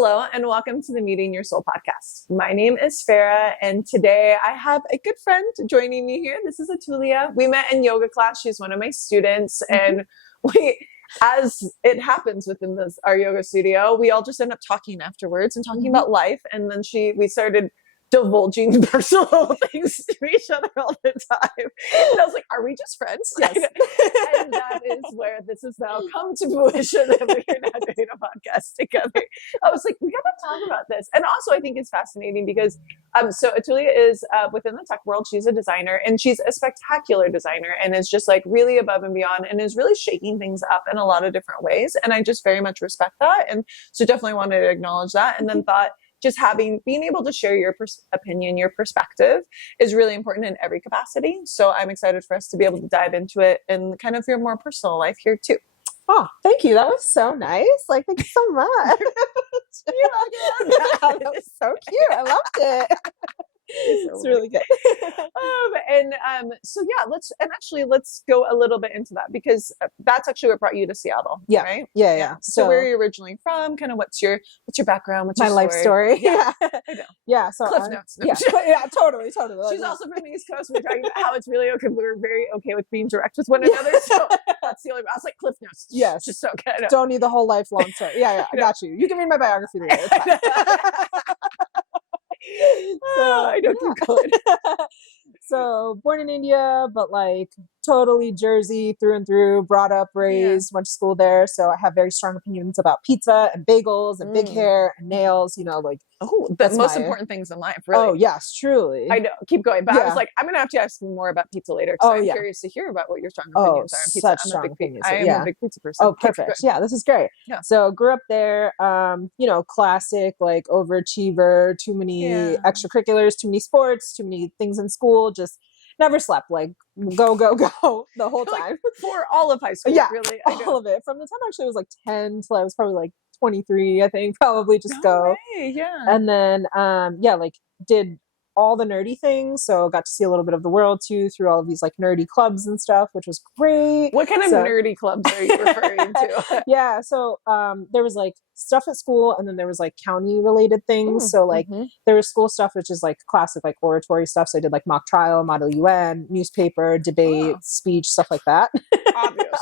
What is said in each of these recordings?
Hello, and welcome to the Meeting Your Soul podcast. My name is Farah, and today I have a good friend joining me here. This is Atulya. We met in yoga class. She's one of my students, and as it happens within our yoga studio, we all just end up talking afterwards and talking about life. And then we started divulging personal things to each other all the time. And I was like, are we just friends? Yes. And that is where this has now come to fruition, that we're now doing a podcast together. I was like, we got to talk about this. And also I think it's fascinating because so Atulya is within the tech world. She's a designer, and she's a spectacular designer, and is just like really above and beyond, and is really shaking things up in a lot of different ways. And I just very much respect that. And so definitely wanted to acknowledge that. And then thought, just being able to share your opinion, your perspective is really important in every capacity. So I'm excited for us to be able to dive into it and kind of your more personal life here too. Oh, thank you. That was so nice. Like, thank you so much. That was so cute. I loved it. It's really good. So yeah, let's go a little bit into that, because that's actually what brought you to Seattle. Yeah. Right? Yeah. So where are you originally from? Kind of what's your background? What's your life story? Yeah. I know. Yeah. So Cliff notes. No. Yeah, totally. She's also from the East Coast. We're talking about how it's really okay. We're very okay with being direct with one another. So that's the only. I was like, Cliff notes. Yes. Just so good. Don't need the whole lifelong story. Yeah. I got you. You can read my biography later. It's fine. I know, keep going. So born in India, but like totally Jersey through and through, brought up, raised, went to school there. So I have very strong opinions about pizza and bagels and big hair and nails, like. Oh, the most important things in life, really. Oh, yes, truly. I know. Keep going. But I was like, I'm going to have to ask you more about pizza later, because I'm curious to hear about what your strong opinions are on pizza. Such strong opinions. I am a big pizza person. Oh, perfect. Yeah, this is great. Yeah. So grew up there, classic, like overachiever, too many extracurriculars, too many sports, too many things in school, just never slept, like go the whole time. Like, for all of high school, really. All of it. From the time actually I was like 10 till I was probably like 23, I think, probably just go. Way, yeah. And then, did all the nerdy things. So got to see a little bit of the world too, through all of these like nerdy clubs and stuff, which was great. What kind of nerdy clubs are you referring to? Yeah. So, there was like stuff at school, and then there was like county related things. So like there was school stuff, which is like classic, like oratory stuff. So I did like mock trial, model UN, newspaper, debate, speech, stuff like that.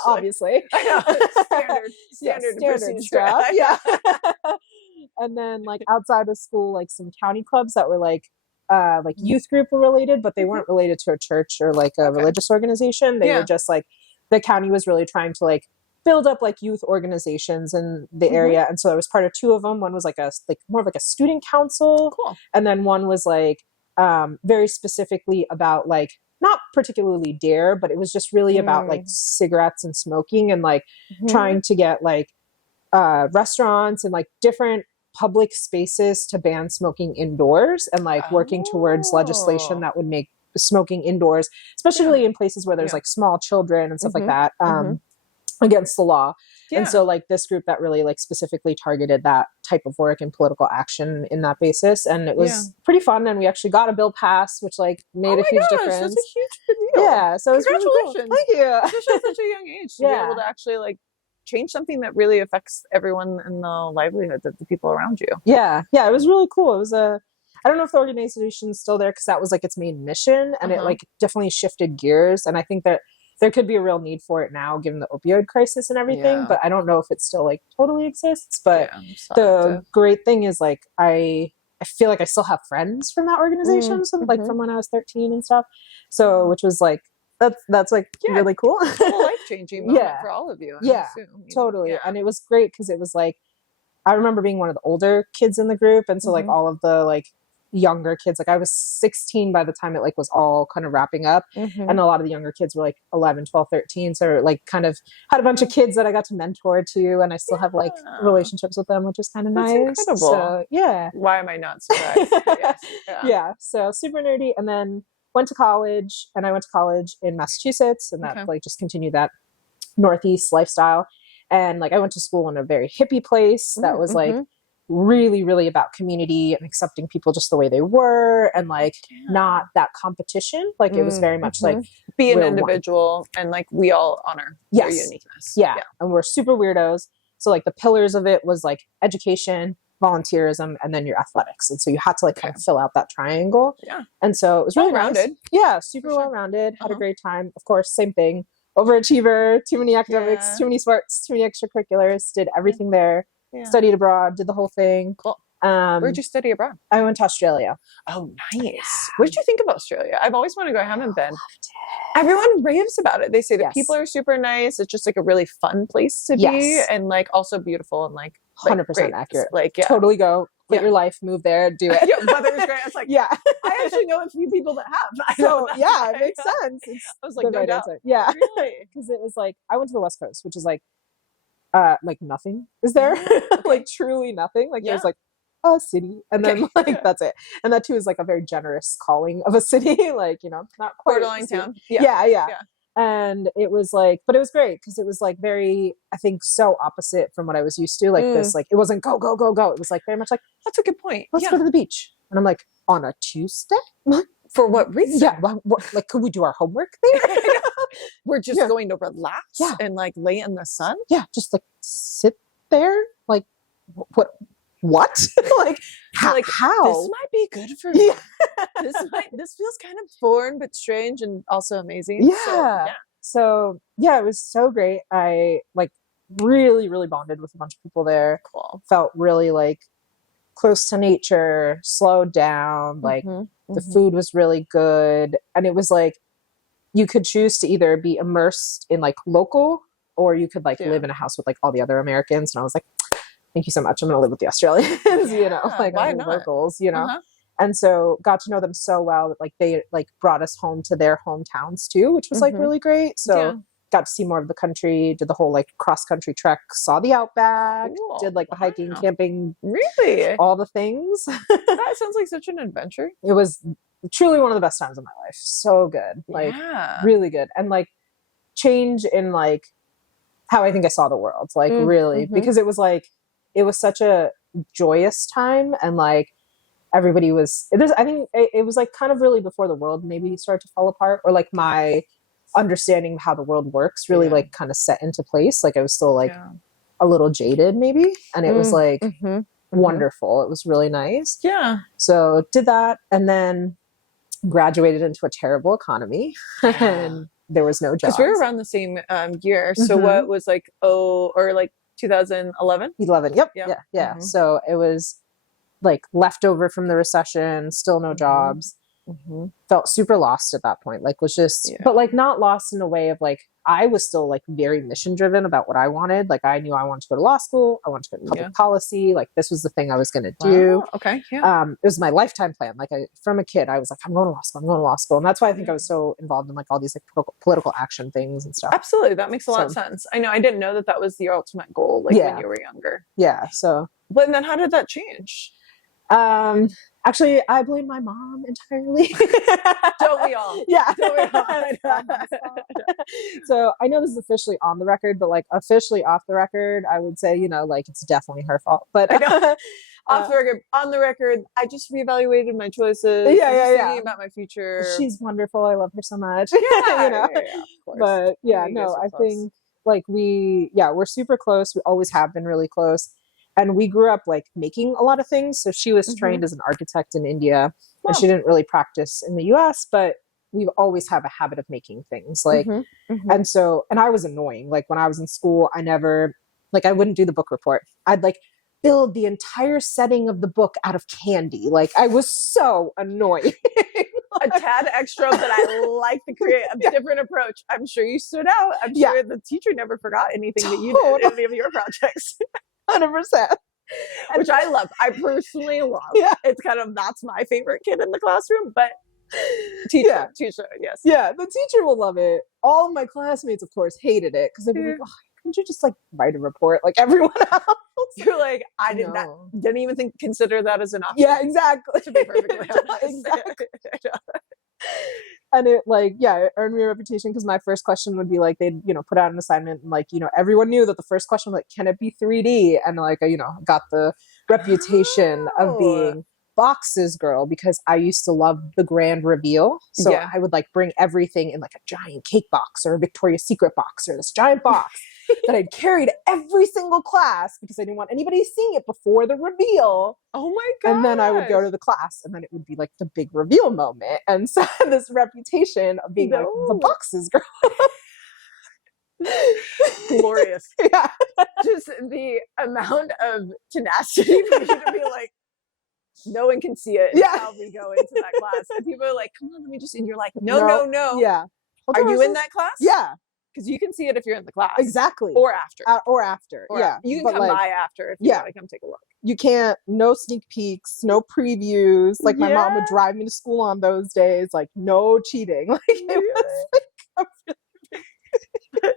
Obviously. I know. Standard stuff. Yeah. And then like outside of school, like some county clubs that were like youth group related, but they weren't related to a church or like a religious organization. They were just like, the county was really trying to like build up like youth organizations in the area. And so I was part of two of them. One was like more of like a student council. Cool. And then one was like very specifically about like, not particularly dare, but it was just really about like cigarettes and smoking, and like trying to get like restaurants and like different public spaces to ban smoking indoors, and like working towards legislation that would make smoking indoors, especially in places where there's like small children and stuff like that, against the law. And so like this group that really like specifically targeted that type of work and political action in that basis. And it was pretty fun. And we actually got a bill passed, which like made a huge difference. That's a huge deal. Yeah. So it's really cool. Congratulations. Thank you. Especially at such a young age to be able to actually like change something that really affects everyone in the livelihood of the people around you. Yeah. It was really cool. It was I don't know if the organization's still there, because that was like its main mission, and it like definitely shifted gears. And I think that there could be a real need for it now, given the opioid crisis and everything, but I don't know if it still like totally exists. But the great thing is like, I feel like I still have friends from that organization, like from when I was 13 and stuff. So, which was like, that's like really cool. Life-changing moment for all of you. I assume, totally. Yeah. And it was great because it was like, I remember being one of the older kids in the group. And so like all of the like younger kids, like I was 16 by the time it like was all kind of wrapping up, and a lot of the younger kids were like 11, 12, 13, so like kind of had a bunch of kids that I got to mentor to, and I still have like relationships with them, which is kind of nice. Incredible. So why am I not surprised? So super nerdy. And then went to college, and I went to college in Massachusetts, and that like just continued that Northeast lifestyle. And like I went to school in a very hippie place that was like really, really about community and accepting people just the way they were, and like not that competition. Like it was very much like be an individual, and like we all honor their uniqueness. Yeah. And we're super weirdos. So like the pillars of it was like education, volunteerism, and then your athletics. And so you had to like kind of fill out that triangle. Yeah. And so it was really Well-rounded. nice. Yeah, super sure. well-rounded. Had a great time. Of course, same thing. Overachiever, too many academics, too many sports, too many extracurriculars. Did everything there. Studied abroad, did the whole thing. Cool. Where'd you study abroad? I went to Australia. Oh, nice. What did you think of Australia? I've always wanted to go. I haven't been. Everyone raves about it. They say the people are super nice. It's just like a really fun place to be, and like also beautiful and like 100% accurate. Like totally go. Quit your life, move there, do it. Yeah, weather was great. I was like, I actually know a few people that have. So it makes sense. I was like, no doubt. Answer. Yeah, really, because it was like I went to the West Coast, which is like nothing is there, like truly nothing. Like there's like a city, and then like that's it. And that too is like a very generous calling of a city, like not quite borderline town. Yeah. And it was like, but it was great because it was like very, I think, so opposite from what I was used to. Like this, like it wasn't go, go, go, go. It was like very much like, that's a good point. Let's go to the beach. And I'm like, on a Tuesday? For what reason? Yeah, like could we do our homework there? We're just going to relax and like lay in the sun. Yeah, just like sit there. Like what? Like how? This might be good for me. This feels kind of foreign but strange and also amazing. So it was so great. I like really, really bonded with a bunch of people there. Cool. Felt really like close to nature, slowed down. Like the food was really good. And it was like you could choose to either be immersed in like local, or you could like live in a house with like all the other Americans. And I was like, thank you so much. I'm going to live with the Australians, like why I'm not? locals, And so got to know them so well that like they like brought us home to their hometowns too, which was like really great. So got to see more of the country, did the whole like cross country trek, saw the outback, did like the hiking, camping, really all the things. That sounds like such an adventure. It was truly one of the best times of my life. So good. Like really good. And like change in like how I think I saw the world, like really, because it was such a joyous time. And like everybody was, I think it was like kind of really before the world maybe started to fall apart, or like my understanding of how the world works really like kind of set into place. Like I was still like a little jaded maybe. And it was like wonderful. It was really nice. Yeah. So did that, and then graduated into a terrible economy and there was no jobs. Because we were around the same year. So what was like, or like 2011? 11. Yep. Yeah. So it was like leftover from the recession, still no jobs. Felt super lost at that point. Like was just, but like not lost in a way of like, I was still like very mission driven about what I wanted. Like I knew I wanted to go to law school. I wanted to go to public policy. Like this was the thing I was going to do. Okay. Yeah. It was my lifetime plan. Like from a kid, I was like, I'm going to law school. I'm going to law school. And that's why I think I was so involved in like all these like political action things and stuff. Absolutely. That makes a lot of sense. I know. I didn't know that was your ultimate goal. Like when you were younger. Yeah. So, but then how did that change? Actually, I blame my mom entirely. Don't we all? Yeah. Don't we all? So I know this is officially on the record, but like officially off the record, I would say, like it's definitely her fault. But off the record, on the record, I just reevaluated my choices. Thinking about my future. She's wonderful. I love her so much. Of course. But I think like we're super close. We always have been really close. And we grew up like making a lot of things. So she was trained as an architect in India, and she didn't really practice in the US, but we've always have a habit of making things like, and I was annoying. Like when I was in school, I wouldn't do the book report. I'd like build the entire setting of the book out of candy. Like I was so annoying. A tad extra, but I like to create a different approach. I'm sure you stood out. I'm sure the teacher never forgot anything that you did in any of your projects. 100%. Which I love. I personally love. It's kind of, that's my favorite kid in the classroom, but teacher, yes. Yeah, the teacher will love it. All of my classmates, of course, hated it because they'd be like, couldn't you just like write a report like everyone else? You're like, I didn't even consider that as an option. Yeah, exactly. To be perfectly honest. Exactly. And it it earned me a reputation because my first question would be like, they'd, put out an assignment and like, everyone knew that the first question was like, can it be 3D? And like, got the reputation of being boxes girl because I used to love the grand reveal. So I would like bring everything in like a giant cake box or a Victoria's Secret box or this giant box. that I'd carried every single class because I didn't want anybody seeing it before the reveal. Oh my god! And then I would go to the class, and then it would be like the big reveal moment. And so I had this reputation of being like the boxes girl. Glorious. Yeah. Just the amount of tenacity for you to be like, no one can see it until we go into that class. And people are like, come on, let me just, and you're like, no. Yeah. Well, are you in that class? Yeah. Because you can see it if you're in the class. Exactly. Or after. Yeah. You can come by after if you want to come take a look. You can't, no sneak peeks, no previews. Like my mom would drive me to school on those days. Like no cheating. Like it was like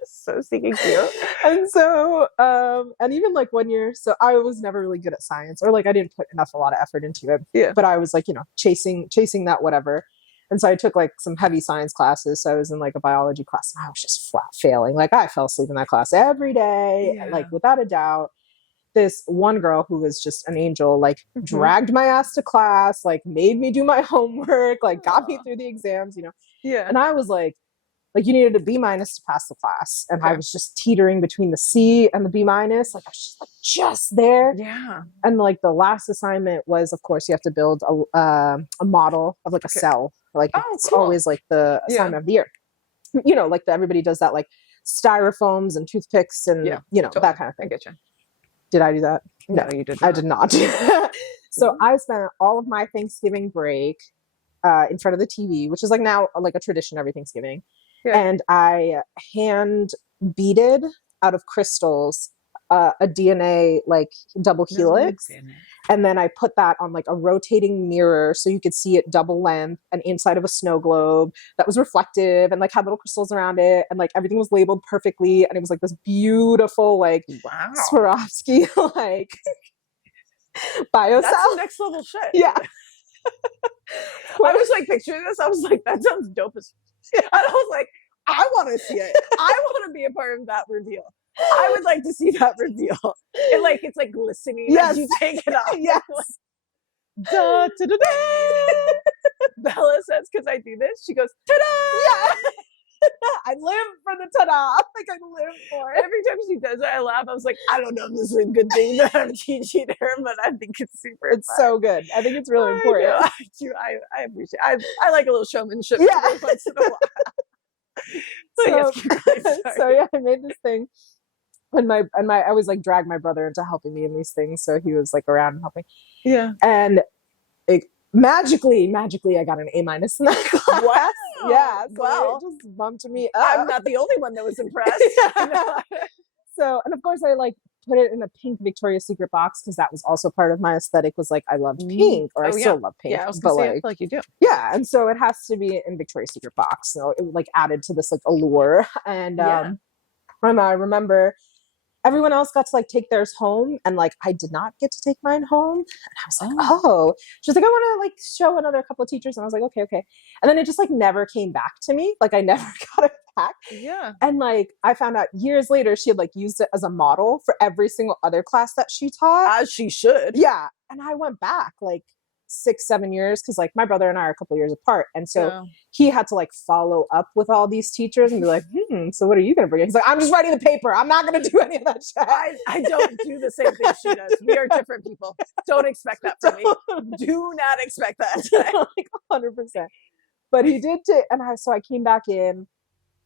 so stinking cute. And so, and even like 1 year, so I was never really good at science, or like I didn't put a lot of effort into it. Yeah. But I was like, chasing that whatever. And so I took like some heavy science classes. So I was in like a biology class, and I was just flat failing. Like I fell asleep in that class every day, like without a doubt. This one girl who was just an angel, like dragged my ass to class, like made me do my homework, like got me through the exams, Yeah. And I was like you needed a B- to pass the class. And I was just teetering between the C and the B-. Like I was just there. Yeah. And like the last assignment was, of course, you have to build a model of like a cell. Like it's always like the assignment of the year. Like everybody does that, like styrofoams and toothpicks and, totally. That kind of thing. I get you. Did I do that? No, you did not. I did not. So I spent all of my Thanksgiving break in front of the TV, which is like now like a tradition every Thanksgiving. Yeah. And I hand beaded out of crystals a DNA like double helix. And then I put that on like a rotating mirror so you could see it double length and inside of a snow globe that was reflective and like had little crystals around it. And like everything was labeled perfectly. And it was like this beautiful, like Swarovski, like bio That's cell. the next level shit. Yeah. I was like picturing this. I was like, that sounds dope as and I was like, I want to see it. I want to be a part of that reveal. I would like to see that reveal. And like it's like glistening as you take it off. Yes. Like, da, da, da, da. Bella says, because I do this, she goes, ta-da! Yeah. I live for the ta-da. Like I live for it. Every time she does it, I laugh. I was like, I don't know if this is a good thing that I'm teaching her, but I think it's super It's fun. so good. I think it's really important. I appreciate it. I like a little showmanship once in a while. So yeah, I made this thing. And I always like drag my brother into helping me in these things. So he was like around and helping. Yeah. And it magically, I got an A- in that class. Wow. Yeah. So well, it just bumped me up. I'm not the only one that was impressed. So, and of course I like put it in a pink Victoria's Secret box because that was also part of my aesthetic, was like I loved pink, or I still love pink. Yeah, I was gonna say, I feel like you do. Yeah, and so it has to be in Victoria's Secret box. So it like added to this like allure. And I remember everyone else got to like take theirs home, and like I did not get to take mine home. And I was like, oh. She was like, I want to like show another couple of teachers. And I was like, okay. And then it just like never came back to me. Like I never got it back. Yeah. And like I found out years later she had like used it as a model for every single other class that she taught. As she should. Yeah. And I went back like 6-7 years because like my brother and I are a couple years apart, and so he had to like follow up with all these teachers and be like, so what are you gonna bring? He's like, I'm just writing the paper, I'm not gonna do any of that shit. I don't do the same thing she does. We are different people. Don't expect that from me. Do not expect that. Like 100%. But he did and so I came back in,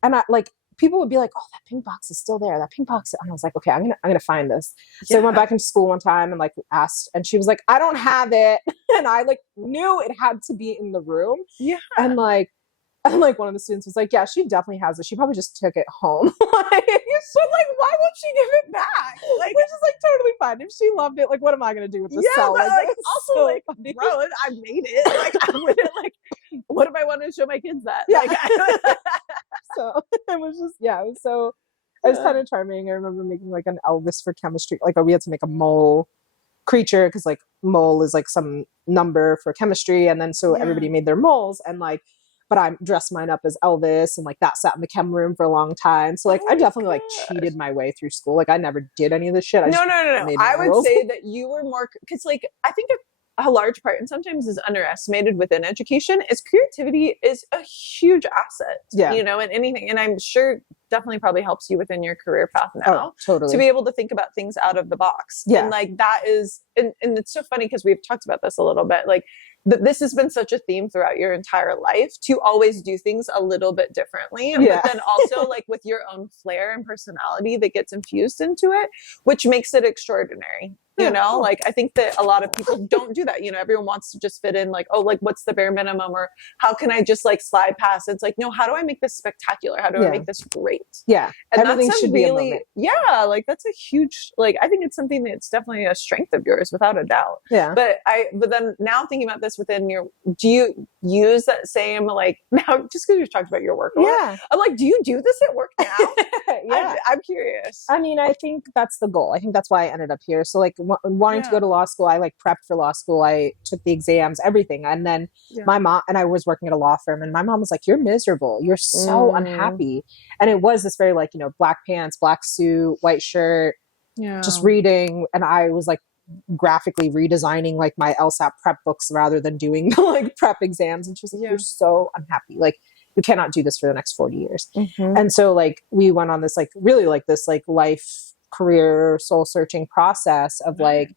and I like people would be like, oh, that pink box is still there. That pink box. And I was like, okay, I'm gonna find this. So I went back into school one time and like asked, and she was like, I don't have it. And I like knew it had to be in the room. Yeah. And like one of the students was like, yeah, she definitely has it. She probably just took it home. But like, why won't she give it back? Like, which is like totally fine. If she loved it, like, what am I gonna do with the cell? But like also so like, funny. Bro, I made it. Like, I wouldn't like. What if I wanted to show my kids that? Yeah. Like, so it was just it was so. It was kind of charming. I remember making like an Elvis for chemistry. Like we had to make a mole creature because like mole is like some number for chemistry, and then so everybody made their moles, and like. But I dressed mine up as Elvis, and like that sat in the chem room for a long time. So like I definitely like cheated my way through school. Like I never did any of this shit. No. I would say that you were more, because like I think a large part, and sometimes is underestimated within education, is creativity is a huge asset, you know, in anything. And I'm sure definitely probably helps you within your career path now to be able to think about things out of the box. And like that is, and it's so funny because we've talked about this a little bit, like this has been such a theme throughout your entire life to always do things a little bit differently. But then also like with your own flair and personality that gets infused into it, which makes it extraordinary. You know, like I think that a lot of people don't do that. You know, everyone wants to just fit in like, oh, like what's the bare minimum, or how can I just like slide past? It's like, no, how do I make this spectacular? How do I make this great? Yeah. And everything that's should really, be a moment. like that's a huge, like I think it's something that's definitely a strength of yours without a doubt. But then now thinking about this within your, do you use that same, like now, just because you've talked about your work a lot, I'm like, do you do this at work now? I'm curious. I mean, I think that's the goal. I think that's why I ended up here. So like wanting to go to law school, I like prepped for law school. I took the exams, everything. And then my mom, and I was working at a law firm, and my mom was like, you're miserable. You're so unhappy. And it was this very like, you know, black pants, black suit, white shirt, just reading. And I was like graphically redesigning like my LSAT prep books rather than doing like prep exams. And she was like, you're so unhappy. Like you cannot do this for the next 40 years. And so like we went on this like really like this like life career soul searching process of like,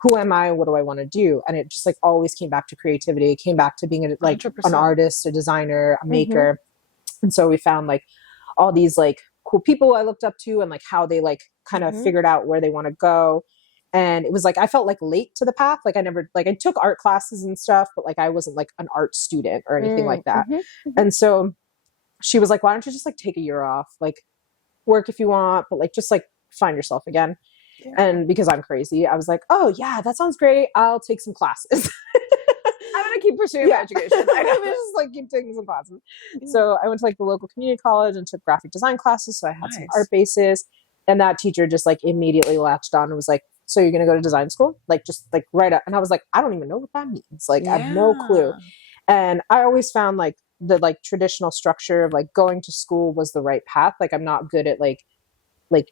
who am I? What do I want to do? And it just like always came back to creativity. It came back to being like 100%. An artist, a designer, a maker. And so we found like all these like cool people I looked up to and like how they like kind of figured out where they want to go. And it was like, I felt like late to the path. Like I never, like I took art classes and stuff, but like I wasn't like an art student or anything like that. And so she was like, why don't you just like take a year off, like work if you want, but like just like find yourself again. And because I'm crazy, I was like, oh yeah, that sounds great. I'll take some classes. I'm going to keep pursuing my education. I know, just like keep taking some classes. So I went to like the local community college and took graphic design classes. So I had some art bases, and that teacher just like immediately latched on and was like, so you're going to go to design school? Like just like right up. And I was like, I don't even know what that means. Like I have no clue. And I always found like the like traditional structure of like going to school was the right path. Like I'm not good at like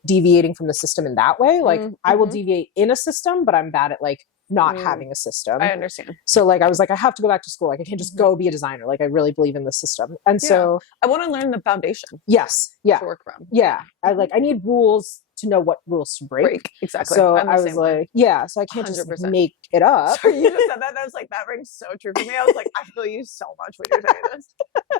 deviating from the system in that way. Like I will deviate in a system, but I'm bad at like not having a system. I understand. So like, I was like, I have to go back to school. Like I can't just go be a designer. Like I really believe in the system. And so I want to learn the foundation. Yes. Yeah. To work from. Yeah. I need rules to know what rules to break. Exactly. So I was like, so I can't 100%. Just like, make it up. So you just said that. I was like, that rings so true for me. I was like, I feel you so much when you're saying this.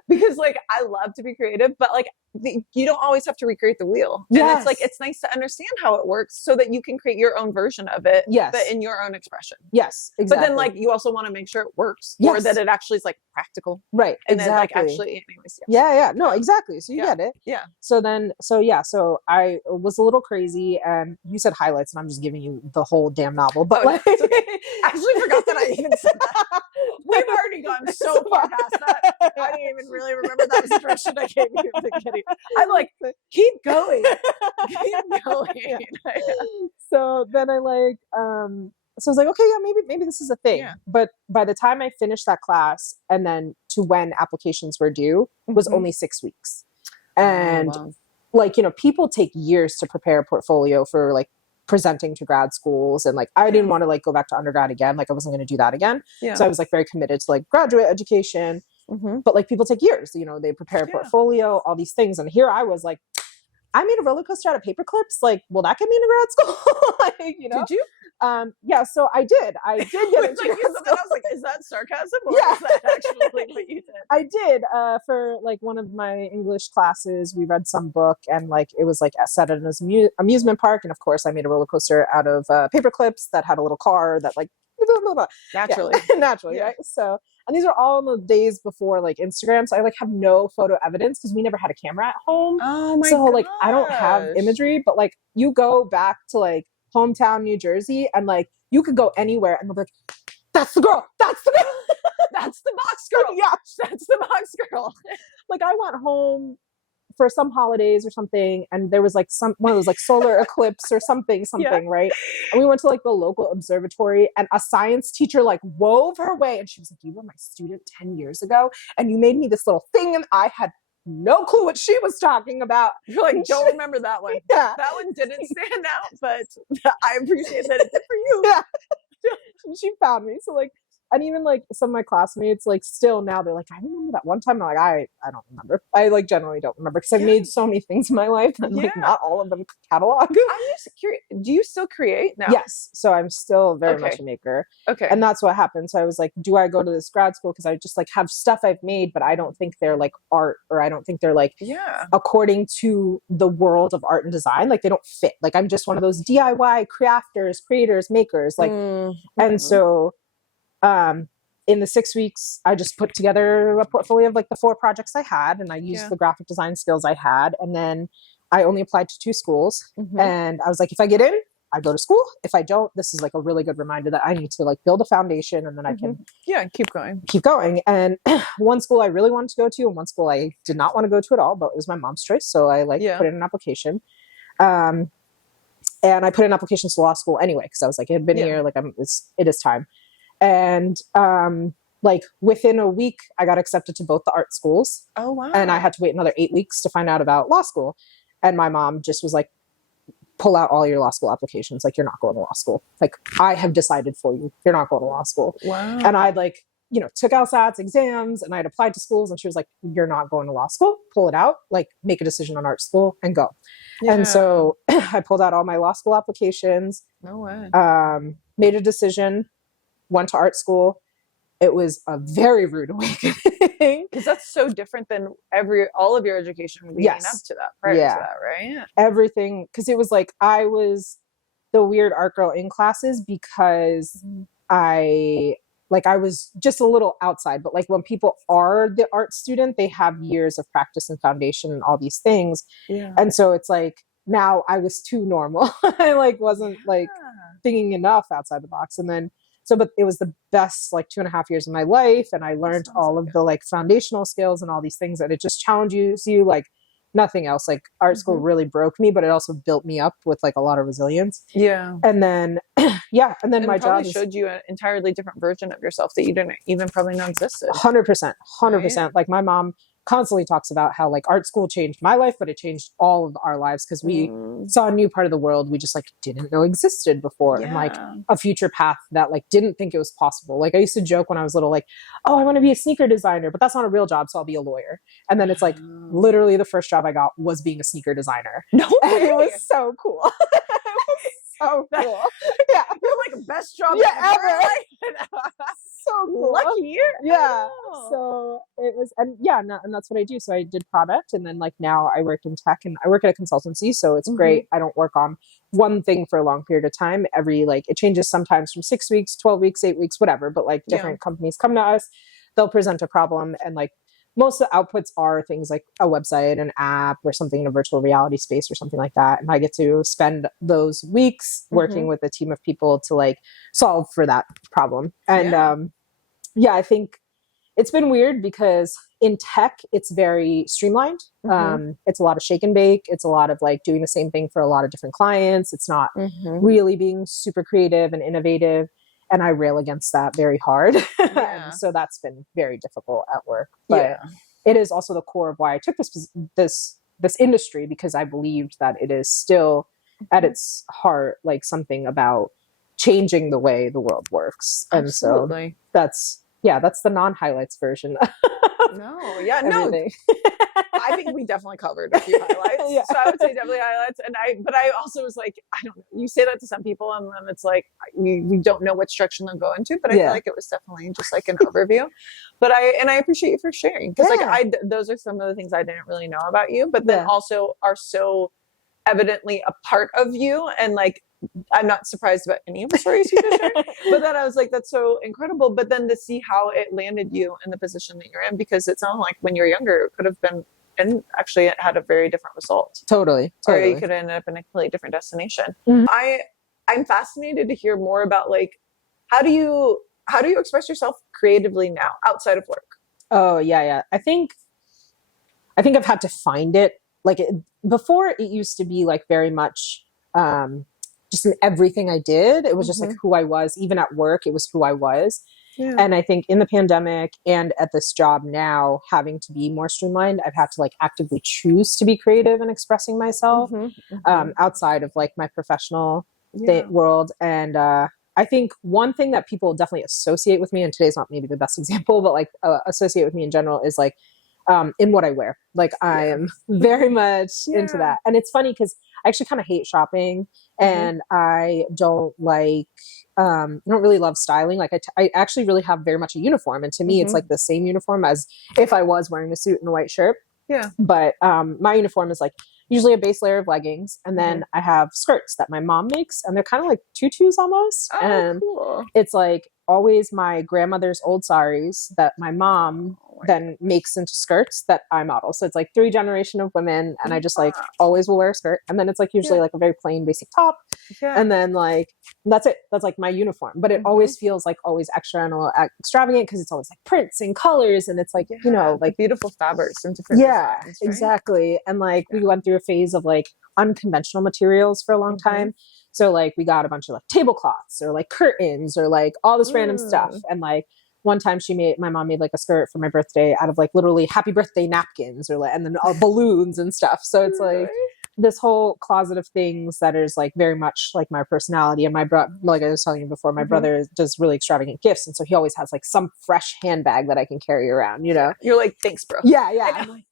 Because like, I love to be creative, but like you don't always have to recreate the wheel. And it's like, it's nice to understand how it works so that you can create your own version of it, but in your own expression. Yes, exactly. But then like, you also want to make sure it works or that it actually is like practical. Right. And then like actually, anyways. Yeah. No, exactly. So you get it. Yeah. So I was a little crazy, and you said highlights, and I'm just giving you the whole damn novel. But like, I actually forgot that I even said that. We've already gone so far past that. I didn't even really remember that was the direction I gave you at the beginning. I'm like, keep going. Keep going. So then I like, so I was like, okay, yeah, maybe this is a thing. Yeah. But by the time I finished that class and then to when applications were due was only 6 weeks. And like, you know, people take years to prepare a portfolio for like presenting to grad schools. And like, I didn't want to like go back to undergrad again. Like I wasn't going to do that again. So I was like very committed to like graduate education, but like people take years, you know, they prepare a portfolio, all these things. And here I was like, I made a roller coaster out of paper clips. Like, will that get me into grad school? Like, you know? Did you? Yeah, so I did get into like, I was like, is that sarcasm or is that actually what you did? I did. For like one of my English classes, we read some book, and like it was like set at an amusement park, and of course I made a roller coaster out of paper clips that had a little car that like blah, blah, blah. Naturally, right? So, and these are all in the days before like Instagram, so I like have no photo evidence because we never had a camera at home. Oh my god! So like I don't have imagery, but like you go back to like hometown New Jersey, and like you could go anywhere, and they'll be like, "That's the girl. That's the girl. That's the box girl. Yeah, that's the box girl." Like I went home for some holidays or something, and there was like one of those like solar eclipse or something, right? And we went to like the local observatory, and a science teacher like wove her way, and she was like, "You were my student 10 years ago, and you made me this little thing," and I had no clue what she was talking about. You're like, don't remember that one. Yeah. That one didn't stand out, but I appreciate that it did for you. Yeah. she found me. So like, and even like some of my classmates, like still now they're like, I remember that one time. I'm like, I don't remember. I like generally don't remember because I've made so many things in my life and like not all of them catalog. I'm just curious. Do you still create now? Yes. So I'm still very much a maker. Okay. And that's what happened. So I was like, do I go to this grad school? Because I just like have stuff I've made, but I don't think they're like art, or I don't think they're like according to the world of art and design. Like they don't fit. Like I'm just one of those DIY crafters, creators, makers. Like, and so in the 6 weeks, I just put together a portfolio of like the 4 projects I had, and I used the graphic design skills I had. And then I only applied to 2 schools, and I was like, if I get in, I go to school. If I don't, this is like a really good reminder that I need to like build a foundation, and then I can keep going. And one school I really wanted to go to, and one school I did not want to go to at all, but it was my mom's choice. So I like put in an application. And I put in applications to law school anyway, because I was like, it had been here, like it is time. And like within a week, I got accepted to both the art schools. Oh, wow. And I had to wait another 8 weeks to find out about law school. And my mom just was like, pull out all your law school applications. Like, you're not going to law school. Like, I have decided for you, you're not going to law school. Wow. And I'd like, you know, took LSATs, exams, and I'd applied to schools, and she was like, you're not going to law school, pull it out, like make a decision on art school and go. Yeah. And so I pulled out all my law school applications. No way. Made a decision, went to art school. It was a very rude awakening. Because that's so different than all of your education leading up to that, prior to that, right? Everything. Because it was like, I was the weird art girl in classes because I was just a little outside. But like when people are the art student, they have years of practice and foundation and all these things. Yeah. And so it's like, now I was too normal. I like wasn't like thinking enough outside the box. And then but it was the best like 2.5 years of my life. And I learned all of the like foundational skills and all these things, and it just challenges you like nothing else. Like art school really broke me, but it also built me up with like a lot of resilience. Yeah. And then, and then my job showed you an entirely different version of yourself that you didn't even probably know existed. 100%. Right? Like my mom constantly talks about how like art school changed my life, but it changed all of our lives because we saw a new part of the world we just like didn't know existed before, and like a future path that like didn't think it was possible. Like I used to joke when I was little, like, oh, I want to be a sneaker designer, but that's not a real job, so I'll be a lawyer. And then it's like literally the first job I got was being a sneaker designer. No way. And it was so cool. So cool. Yeah. You're like best job ever. So cool. Lucky you. Yeah. So it was, and that's what I do. So I did product, and then like now I work in tech, and I work at a consultancy. So it's great. I don't work on one thing for a long period of time. It changes sometimes from 6 weeks, 12 weeks, 8 weeks, whatever. But like different companies come to us, they'll present a problem, and like most of the outputs are things like a website, an app, or something in a virtual reality space or something like that. And I get to spend those weeks working with a team of people to like solve for that problem. And I think it's been weird because in tech, it's very streamlined. It's a lot of shake and bake. It's a lot of like doing the same thing for a lot of different clients. It's not really being super creative and innovative. And I rail against that very hard. So that's been very difficult at work. But it is also the core of why I took this industry, because I believed that it is still at its heart like something about changing the way the world works. And so that's the non-highlights version. I think we definitely covered a few highlights. So I would say definitely highlights. But I also was like, I don't know. You say that to some people, and then it's like you don't know which direction they'll go into. But I feel like it was definitely just like an overview. But I appreciate you for sharing, because those are some of the things I didn't really know about you, but then also are so evidently a part of you, and like I'm not surprised about any of the stories you just shared, but then I was like, that's so incredible. But then to see how it landed you in the position that you're in, because it sounded like when you were younger, it could have been, and actually it had a very different result. Totally. Or you could end up in a completely different destination. I'm fascinated to hear more about like, how do you express yourself creatively now outside of work? Oh yeah. I think I've had to find it. Like before, it used to be like very much, just in everything I did. It was just like who I was. Even at work, it was who I was. Yeah. And I think in the pandemic and at this job now, having to be more streamlined, I've had to like actively choose to be creative and expressing myself outside of like my professional world. And I I think one thing that people definitely associate with me, and today's not maybe the best example, but like associate with me in general is like in what I wear. Like I am very much into that. And it's funny because I actually kind of hate shopping, and I don't like, I don't really love styling. Like I actually really have very much a uniform. And to me, it's like the same uniform as if I was wearing a suit and a white shirt. Yeah. But my uniform is like usually a base layer of leggings. And then I have skirts that my mom makes, and they're kind of like tutus almost. Oh, and cool. It's like always my grandmother's old saris that my mom then makes into skirts that I model. So it's like 3 generations of women, and I just like always will wear a skirt. And then it's like usually like a very plain basic top. And then like, that's it. That's like my uniform. But it always feels like always extra and a little extravagant because it's always like prints and colors. And it's like, you know, like beautiful fabrics and different designs, right? Exactly. And like we went through a phase of like unconventional materials for a long time. So like we got a bunch of like tablecloths or like curtains or like all this random stuff. And like one time my mom made like a skirt for my birthday out of like literally happy birthday napkins or like, and then all balloons and stuff. So it's like this whole closet of things that is like very much like my personality. And my like I was telling you before, my brother does really extravagant gifts. And so he always has like some fresh handbag that I can carry around, you know? You're like, thanks, bro. Yeah. I'm like,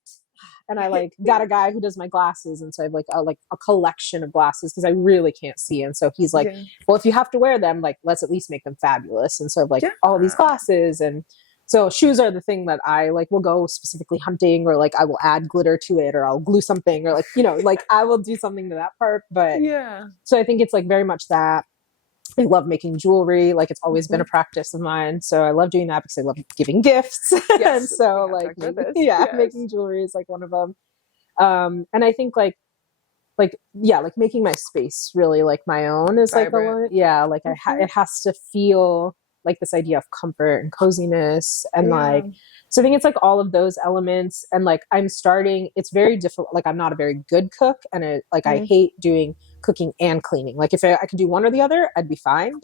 and I like got a guy who does my glasses. And so I have like a collection of glasses because I really can't see. And so he's like, well, if you have to wear them, like, let's at least make them fabulous. And so I've like all these glasses. And so shoes are the thing that I like will go specifically hunting, or like I will add glitter to it, or I'll glue something, or like, you know, like I will do something to that part. But so I think it's like very much that. I love making jewelry. Like it's always been a practice of mine. So I love doing that because I love giving gifts. And so like, making jewelry is like one of them. And I think like making my space really like my own is vibrant. Like it has to feel like this idea of comfort and coziness and like, so I think it's like all of those elements. And like it's very difficult. Like I'm not a very good cook, and I hate doing cooking and cleaning. Like if I could do one or the other, I'd be fine.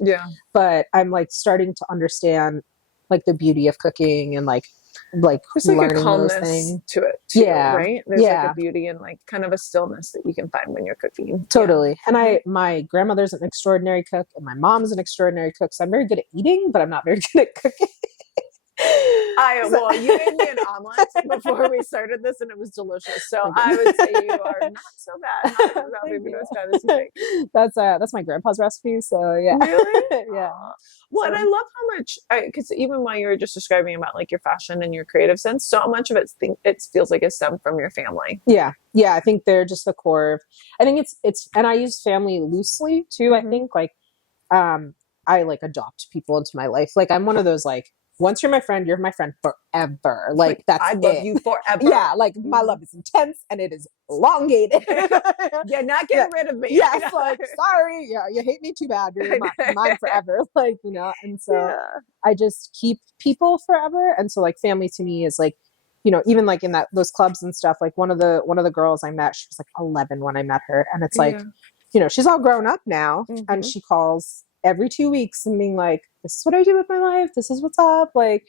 But I'm like starting to understand like the beauty of cooking and like there's like a calmness to it too, right? There's like a beauty and like kind of a stillness that you can find when you're cooking. Totally. And my grandmother's an extraordinary cook, and my mom's an extraordinary cook. So I'm very good at eating, but I'm not very good at cooking. Well, you made me an omelet before we started this, and it was delicious. So I would say you are not so bad. Not maybe as bad as you think. That's my grandpa's recipe. So yeah, really, yeah. Well, and I love how much, because even while you were just describing about like your fashion and your creative sense, so much of it feels like it's stemmed from your family. Yeah. I think they're just the core of. I think it's, and I use family loosely too. I think like, I like adopt people into my life. Like I'm one of those like, once you're my friend forever. Like that's I love you forever. Yeah, like my love is intense and it is elongated. You're not getting rid of me. Yeah, it's like, sorry, you hate me too bad. You're mine forever. Like, you know, and so I just keep people forever. And so like family to me is like, you know, even like in those clubs and stuff, like one of the girls I met, she was like 11 when I met her. And it's like, you know, she's all grown up now, and she calls every 2 weeks and being like, this is what I do with my life. This is what's up. Like,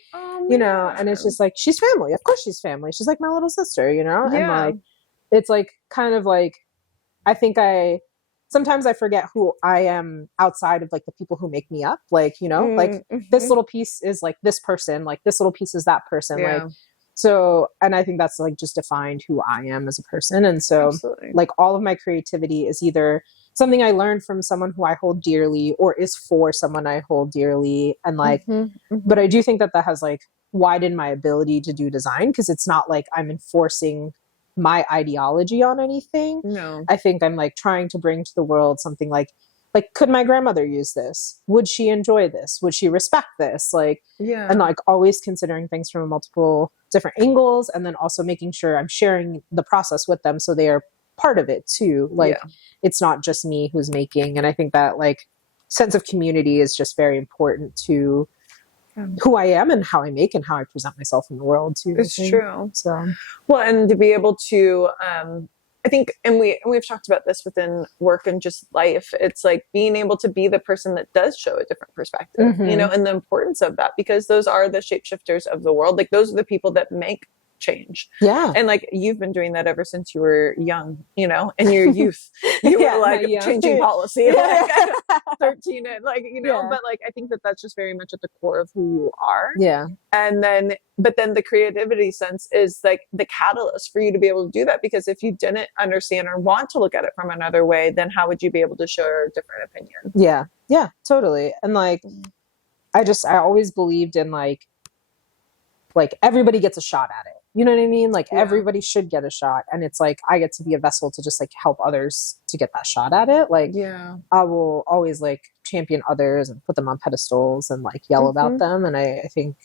you know, and it's just like, she's family. Of course she's family. She's like my little sister, you know? And like, it's like, kind of like, I think sometimes I forget who I am outside of like the people who make me up. Like, you know, like this little piece is like this person, like this little piece is that person. Like, so, and I think that's like just defined who I am as a person. And so like all of my creativity is either something I learned from someone who I hold dearly, or is for someone I hold dearly. And like, but I do think that has like widened my ability to do design, because it's not like I'm enforcing my ideology on anything. No, I think I'm like trying to bring to the world something like, could my grandmother use this? Would she enjoy this? Would she respect this? Like, and like always considering things from multiple different angles, and then also making sure I'm sharing the process with them so they are part of it too. Like it's not just me who's making. And I think that like sense of community is just very important to who I am and how I make and how I present myself in the world too. It's true. So, well, and to be able to, I think, and we've talked about this within work and just life. It's like being able to be the person that does show a different perspective, you know, and the importance of that, because those are the shapeshifters of the world. Like those are the people that make change. Yeah. And like, you've been doing that ever since you were young, you know, in your youth, you were like changing policy, like 13 and like, you know, but like, I think that that's just very much at the core of who you are. Yeah. And then, but then the creativity sense is like the catalyst for you to be able to do that. Because if you didn't understand or want to look at it from another way, then how would you be able to show a different opinion? Yeah. Yeah, totally. And like, I always believed in like everybody gets a shot at it. You know what I mean? Like everybody should get a shot. And it's like, I get to be a vessel to just like help others to get that shot at it. Like, I will always like champion others and put them on pedestals and like yell about them. And I think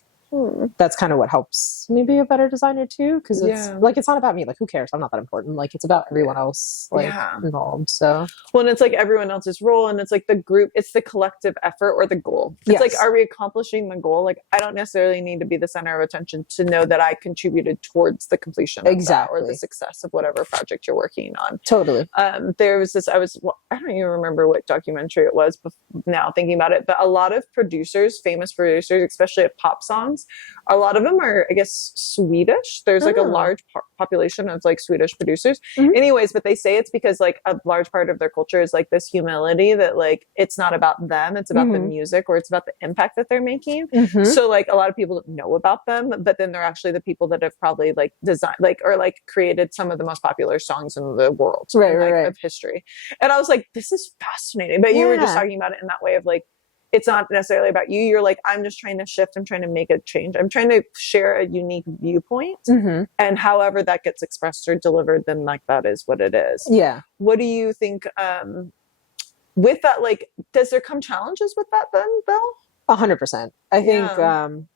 that's kind of what helps me be a better designer too. Cause it's like, it's not about me. Like, who cares? I'm not that important. Like, it's about everyone else like involved. So, well, and it's like everyone else's role, and it's like the group, it's the collective effort or the goal. It's like, are we accomplishing the goal? Like, I don't necessarily need to be the center of attention to know that I contributed towards the completion of that or the success of whatever project you're working on. Totally. There was this, I don't even remember what documentary it was now thinking about it, but a lot of producers, famous producers, especially of pop songs, a lot of them are, I guess, Swedish. There's like a large population of like Swedish producers. Anyways, but they say it's because like a large part of their culture is like this humility that like, it's not about them, it's about the music, or it's about the impact that they're making. So like a lot of people don't know about them, but then they're actually the people that have probably like designed like, or like created some of the most popular songs in the world of history. And I was like, this is fascinating. But you were just talking about it in that way of like, it's not necessarily about you. You're like, I'm just trying to shift. I'm trying to make a change. I'm trying to share a unique viewpoint. And however that gets expressed or delivered, then like that is what it is. Yeah. What do you think with that? Like, does there come challenges with that then, Bill? 100%. I think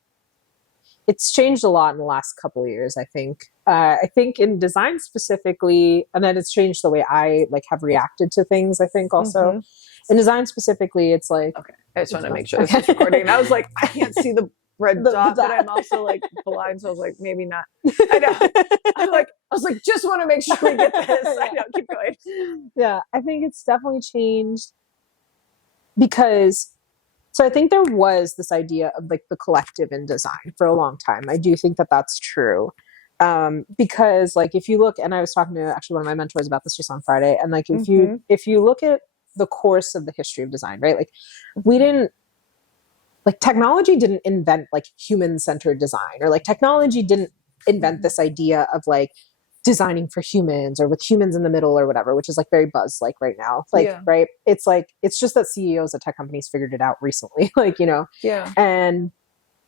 it's changed a lot in the last couple of years. I think in design specifically, and then it's changed the way I like have reacted to things. I think also in design specifically, it's like, okay, I just want to make sure this is recording. And I was like, I can't see the red dot, but I'm also like blind. So I was like, maybe not. I know. I was like, just want to make sure we get this. I know, keep going. Yeah, I think it's definitely changed because, so I think there was this idea of like the collective in design for a long time. I do think that that's true. Because like, if you look, and I was talking to actually one of my mentors about this just on Friday, and like, if you look at the course of the history of design, right? Like we didn't, like technology didn't invent like human-centered design, or like technology didn't invent this idea of like designing for humans or with humans in the middle or whatever, which is like very buzz like right now. Like, right. It's like, it's just that CEOs at tech companies figured it out recently, like, you know?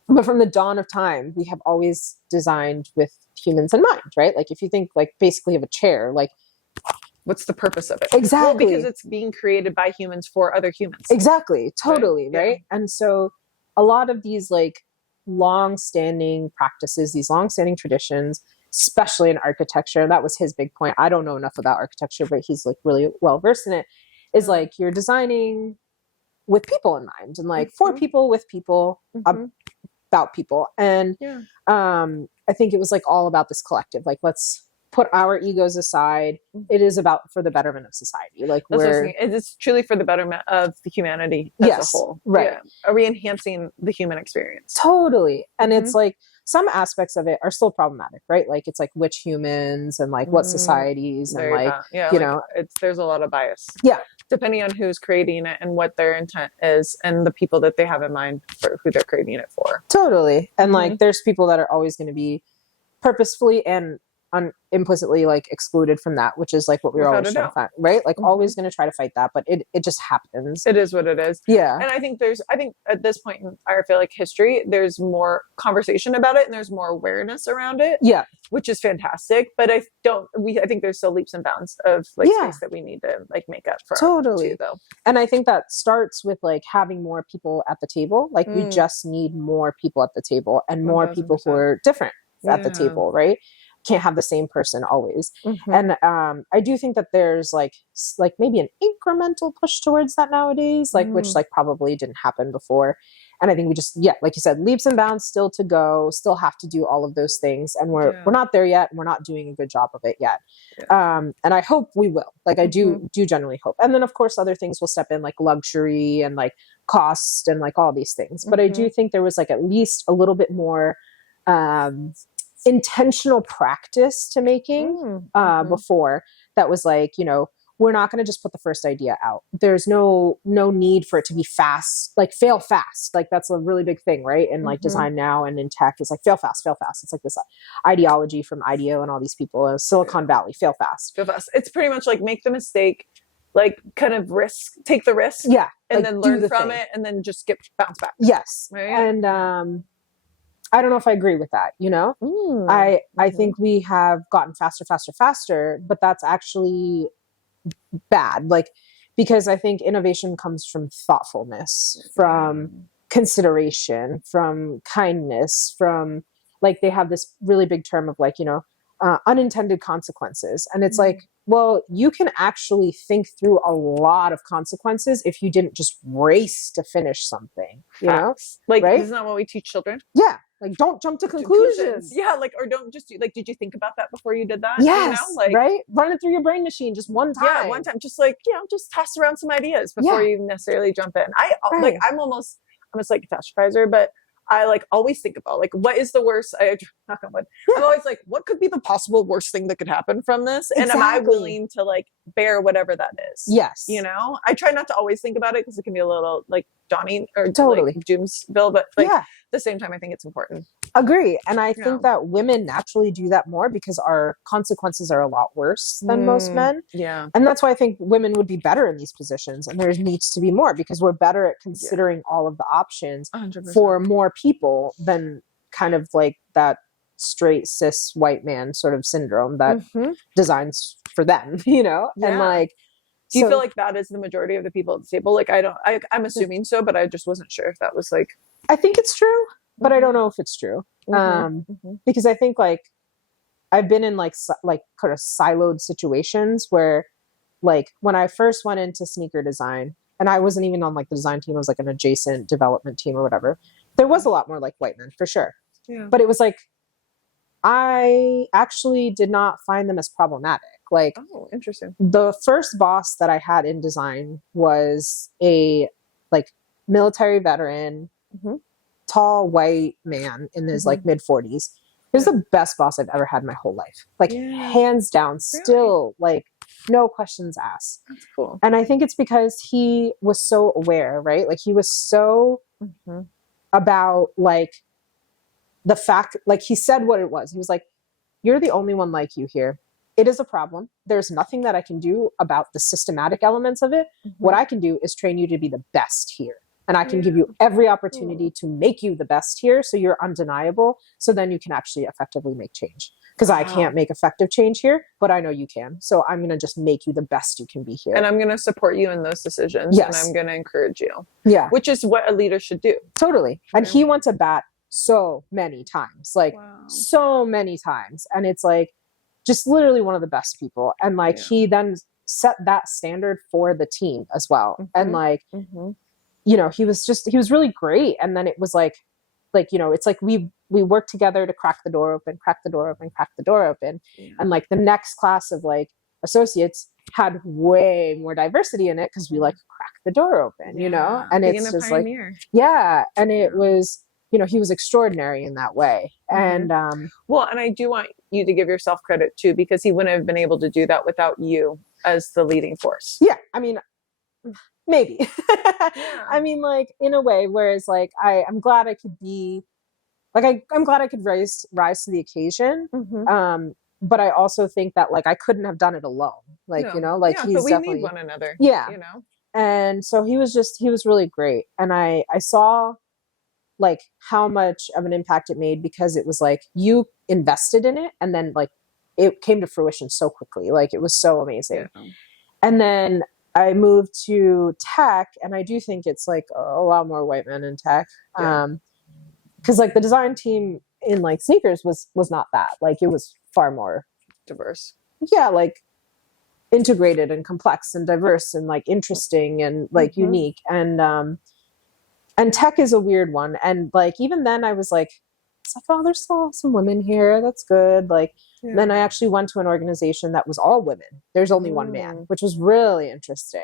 But from the dawn of time, we have always designed with humans in mind, right? Like if you think like basically of a chair, like what's the purpose of it? Exactly. Well, because it's being created by humans for other humans. Exactly. Totally. Right. And so a lot of these like long-standing practices, these long-standing traditions, especially in architecture, that was his big point. I don't know enough about architecture, but he's like really well versed in it, is like you're designing with people in mind, and like for people, with people, about people. And I think it was like all about this collective, like let's put our egos aside. It is about for the betterment of society. Like it's truly for the betterment of the humanity as a whole. Right. Yeah. Are we enhancing the human experience? Totally. And it's like some aspects of it are still problematic, right? Like it's like which humans and like what societies and like, you know, there's a lot of bias. Yeah. Depending on who's creating it and what their intent is and the people that they have in mind for who they're creating it for. Totally. And like there's people that are always going to be purposefully and implicitly like excluded from that, which is like what we were always trying to fight, right? Like always going to try to fight that, but it just happens. It is what it is. Yeah. And I think at this point in I feel like history, there's more conversation about it and there's more awareness around it. Yeah. Which is fantastic. But I think there's still leaps and bounds of like space that we need to like make up for. Totally. Too, though. And I think that starts with like having more people at the table. Like we just need more people at the table and more 1,000%. People who are different at the table, right? Can't have the same person always. And I do think that there's like maybe an incremental push towards that nowadays, like which like probably didn't happen before. And I think we just, like you said, leaps and bounds still to go, still have to do all of those things. And we're not there yet. And we're not doing a good job of it yet. And I hope we will. Like I do generally hope. And then of course other things will step in, like luxury and like cost and like all these things. But I do think there was like at least a little bit more intentional practice to making before that was like, you know, we're not going to just put the first idea out. There's no need for it to be fast, like fail fast. Like that's a really big thing, right? In like design now and in tech is like fail fast, fail fast. It's like this ideology from IDEO and all these people, Silicon Valley, fail fast. Fail fast. It's pretty much like make the mistake, like kind of take the risk. Yeah. And like then learn from it and then just bounce back. Yes. Right? And I don't know if I agree with that, you know? I think we have gotten faster, but that's actually bad. Like, because I think innovation comes from thoughtfulness, from consideration, from kindness, from like, they have this really big term of like, you know, unintended consequences. And it's like, well, you can actually think through a lot of consequences if you didn't just race to finish something, you know? Like, right? Isn't that what we teach children? Yeah. Like, don't jump to conclusions. Yeah. Like, or don't just do, like, did you think about that before you did that? Yes. You know? Like, right? Run it through your brain machine just one time. Yeah, one time. Just like, you know, just toss around some ideas before you necessarily jump in. Like, I'm a psych catastrophizer, but I like always think about like, what is the worst? Knock on wood. I'm always like, what could be the possible worst thing that could happen from this? And am I willing to like bear whatever that is? Yes. You know, I try not to always think about it because it can be a little like daunting or totally like doomsville, but like at the same time, I think it's important. Agree. And I think that women naturally do that more because our consequences are a lot worse than most men. Yeah. And that's why I think women would be better in these positions. And there needs to be more because we're better at considering all of the options 100%. for more people than kind of like that straight cis white man sort of syndrome that designs for them, you know? Yeah. And like, do you feel like that is the majority of the people at the table? Like, I'm assuming so, but I just wasn't sure if that was like. I think it's true, but I don't know if it's true. Because I think like I've been in like kind of siloed situations where like when I first went into sneaker design and I wasn't even on like the design team, I was like an adjacent development team or whatever. There was a lot more like white men for sure. Yeah. But it was like, I actually did not find them as problematic. Like, oh, interesting. The first boss that I had in design was a like military veteran, tall white man in his like mid 40s. He was the best boss I've ever had in my whole life. Like hands down, still like no questions asked. That's cool. And I think it's because he was so aware, right? Like he was so about like the fact, like he said what it was. He was like, you're the only one like you here. It is a problem. There's nothing that I can do about the systematic elements of it. What I can do is train you to be the best here. And I can give you every opportunity to make you the best here so you're undeniable. So then you can actually effectively make change. Because I can't make effective change here, but I know you can. So I'm going to just make you the best you can be here. And I'm going to support you in those decisions. Yes. And I'm going to encourage you. Yeah. Which is what a leader should do. Totally. And he went to bat so many times. Like so many times. And it's like just literally one of the best people. And like he then set that standard for the team as well. And like, you know, he was really great. And then it was like, you know, it's like we worked together to crack the door open. And like the next class of like associates had way more diversity in it because we like cracked the door open, you know? And it's just pioneer. Like, and it was, you know, he was extraordinary in that way. And well, and I do want you to give yourself credit too, because he wouldn't have been able to do that without you as the leading force. Yeah. I mean, maybe. I mean, like in a way, whereas like I'm glad I could be like I'm glad I could rise to the occasion. But I also think that like I couldn't have done it alone. Like, you know, like he's but we definitely need one another. Yeah. You know? And so he was really great. And I saw like how much of an impact it made because it was like you invested in it and then like it came to fruition so quickly. Like it was so amazing. And then I moved to tech, and I do think it's like a lot more white men in tech. Because like the design team in like sneakers was not that. Like it was far more diverse. Yeah, like integrated and complex and diverse and like interesting and like unique. And tech is a weird one. And like even then I was like, it's like, oh, there's still some women here. That's good. Like then I actually went to an organization that was all women. There's only one man, which was really interesting.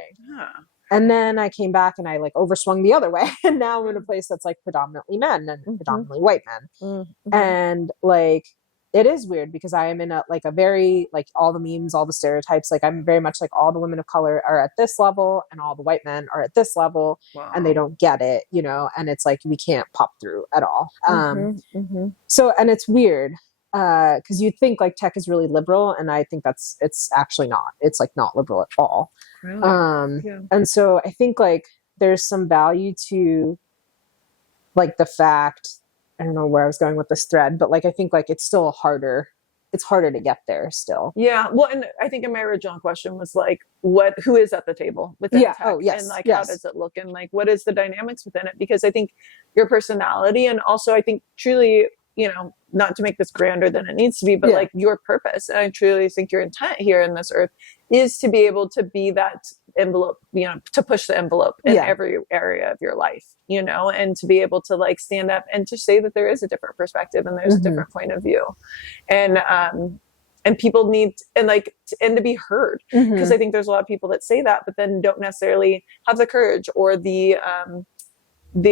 And then I came back and I like overswung the other way. And now I'm in a place that's like predominantly men and predominantly white men. And like, it is weird because I am in a like a very like all the memes, all the stereotypes. Like I'm very much like all the women of color are at this level and all the white men are at this level, and they don't get it, you know. And it's like we can't pop through at all. So and it's weird because you think like tech is really liberal, and I think it's actually not. It's like not liberal at all. Really? And so I think like there's some value to like the fact, I don't know where I was going with this thread, but like I think like it's harder to get there still. Yeah. Well, and I think in my original question was like who is at the table within tech? Oh, yes. And like how does it look, and like what is the dynamics within it? Because I think your personality, and also I think truly, you know, not to make this grander than it needs to be, but like your purpose, and I truly think your intent here in this earth is to be able to be that envelope, you know, to push the envelope in every area of your life, you know, and to be able to like stand up and to say that there is a different perspective and there's a different point of view, and people need and to be heard, because I think there's a lot of people that say that but then don't necessarily have the courage or the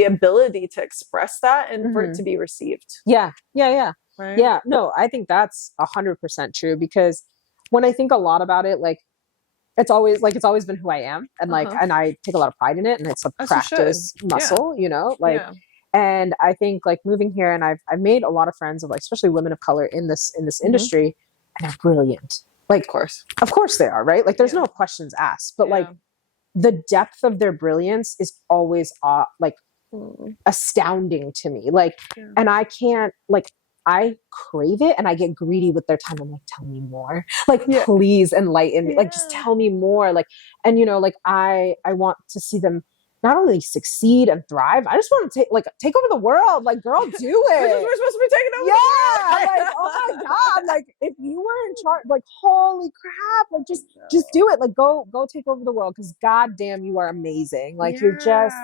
ability to express that and for it to be received. Right? Yeah, no, I think that's 100% true, because when I think a lot about it, like it's always been who I am, and like and I take a lot of pride in it, and it's a practice muscle, you know, like and I think like moving here, and I've made a lot of friends of like especially women of color in this industry, and they're brilliant. Like of course they are, right? Like there's no questions asked, but like the depth of their brilliance is always like astounding to me. Like and I can't like I crave it, and I get greedy with their time. I'm like, tell me more. Like, please enlighten me. Like, just tell me more. Like, and you know, like I want to see them not only succeed and thrive. I just want to take over the world. Like, girl, do it. We're supposed to be taking over the world. Like, oh my God. Like, if you were in charge, like, holy crap. Like, just do it. Like, go take over the world, because goddamn, you are amazing. Like, you're just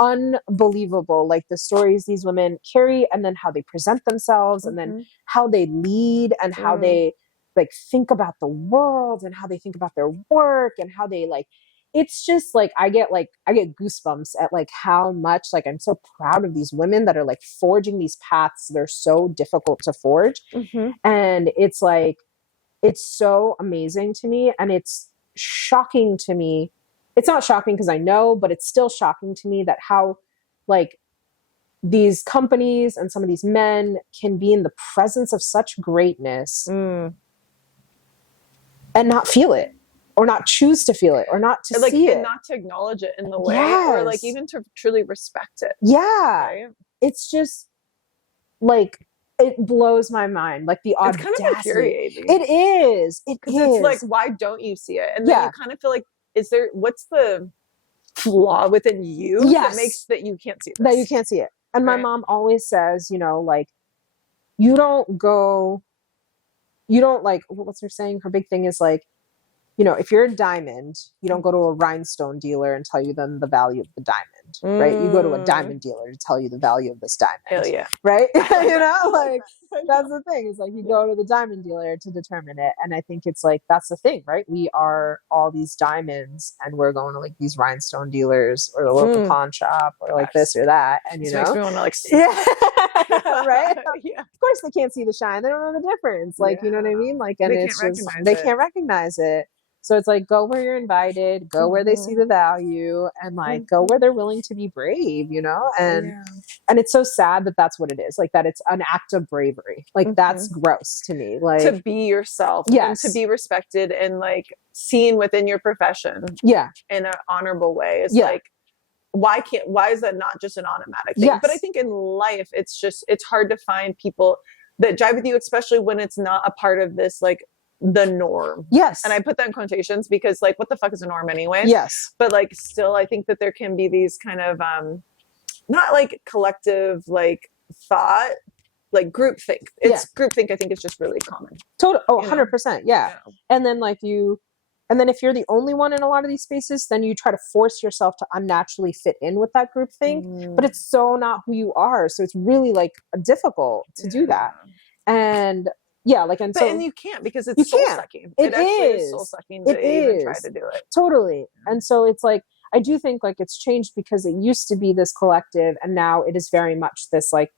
unbelievable. Like the stories these women carry, and then how they present themselves, and then how they lead, and how they like think about the world, and how they think about their work, and how they like, it's just like I get goosebumps at like how much like I'm so proud of these women that are like forging these paths that are so difficult to forge. And it's like, it's so amazing to me, and it's shocking to me. It's not shocking because I know, but it's still shocking to me that how like these companies and some of these men can be in the presence of such greatness and not feel it, or not choose to feel it, or not to see it, and not to acknowledge it in the way, or like even to truly respect it. Right? It's just like, it blows my mind. Like the audacity. It's kind of infuriating. It is. Because it's like, why don't you see it? And then you kind of feel like, what's the flaw within you that makes that you can't see this? That you can't see it. And my mom always says, you know, like, you don't like, what's her saying? Her big thing is like, you know, if you're a diamond, you don't go to a rhinestone dealer and tell you then the value of the diamond, right? You go to a diamond dealer to tell you the value of this diamond. Hell yeah. Right? You know, like, that's the thing. It's like, you go to the diamond dealer to determine it. And I think it's like, that's the thing, right? We are all these diamonds, and we're going to like these rhinestone dealers, or the local pawn shop, or like this or that. And you know, makes me want to like, right? Of course they can't see the shine. They don't know the difference. Like, you know what I mean? Like, and it's just, they can't recognize it. So it's like, go where you're invited, go where they see the value, and like go where they're willing to be brave, you know? And it's so sad that that's what it is. Like, that it's an act of bravery. Like, that's gross to me. Like, to be yourself, and to be respected and like seen within your profession in an honorable way is like, why is that not just an automatic thing? But I think in life, it's hard to find people that jive with you, especially when it's not a part of this like the norm. And I put that in quotations because like, what the fuck is a norm anyway? But like, still, I think that there can be these kind of not like collective like thought, like groupthink. Groupthink, I think, is just really common. 100%. And then like and then if you're the only one in a lot of these spaces, then you try to force yourself to unnaturally fit in with that groupthink, but it's so not who you are. So it's really like difficult to do that. And and you can't, because it's soul sucking. It actually is soul sucking to even try to do it. Totally. And so it's like, I do think like it's changed, because it used to be this collective, and now it is very much this like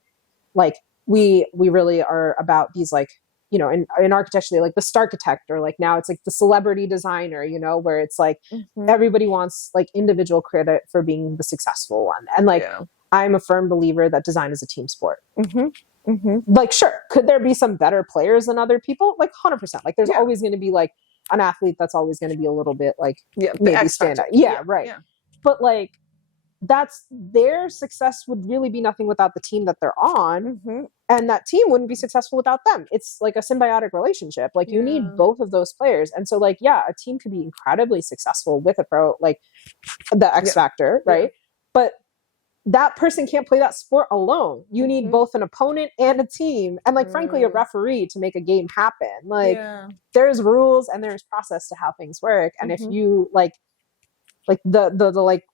we really are about these like you know, in architecture, like the starchitect, or like now it's like the celebrity designer, you know, where it's like everybody wants like individual credit for being the successful one. And like, I'm a firm believer that design is a team sport. Like, sure, could there be some better players than other people? Like 100%. Like there's always going to be like an athlete that's always going to be a little bit like maybe stand out. Right. But like, that's their success would really be nothing without the team that they're on. And that team wouldn't be successful without them. It's like a symbiotic relationship. Like you need both of those players. And so like, yeah, a team could be incredibly successful with a pro, like the X factor, right? But that person can't play that sport alone. You need both an opponent and a team, and like frankly a referee to make a game happen. Like there's rules and there's process to how things work. And if you like the like,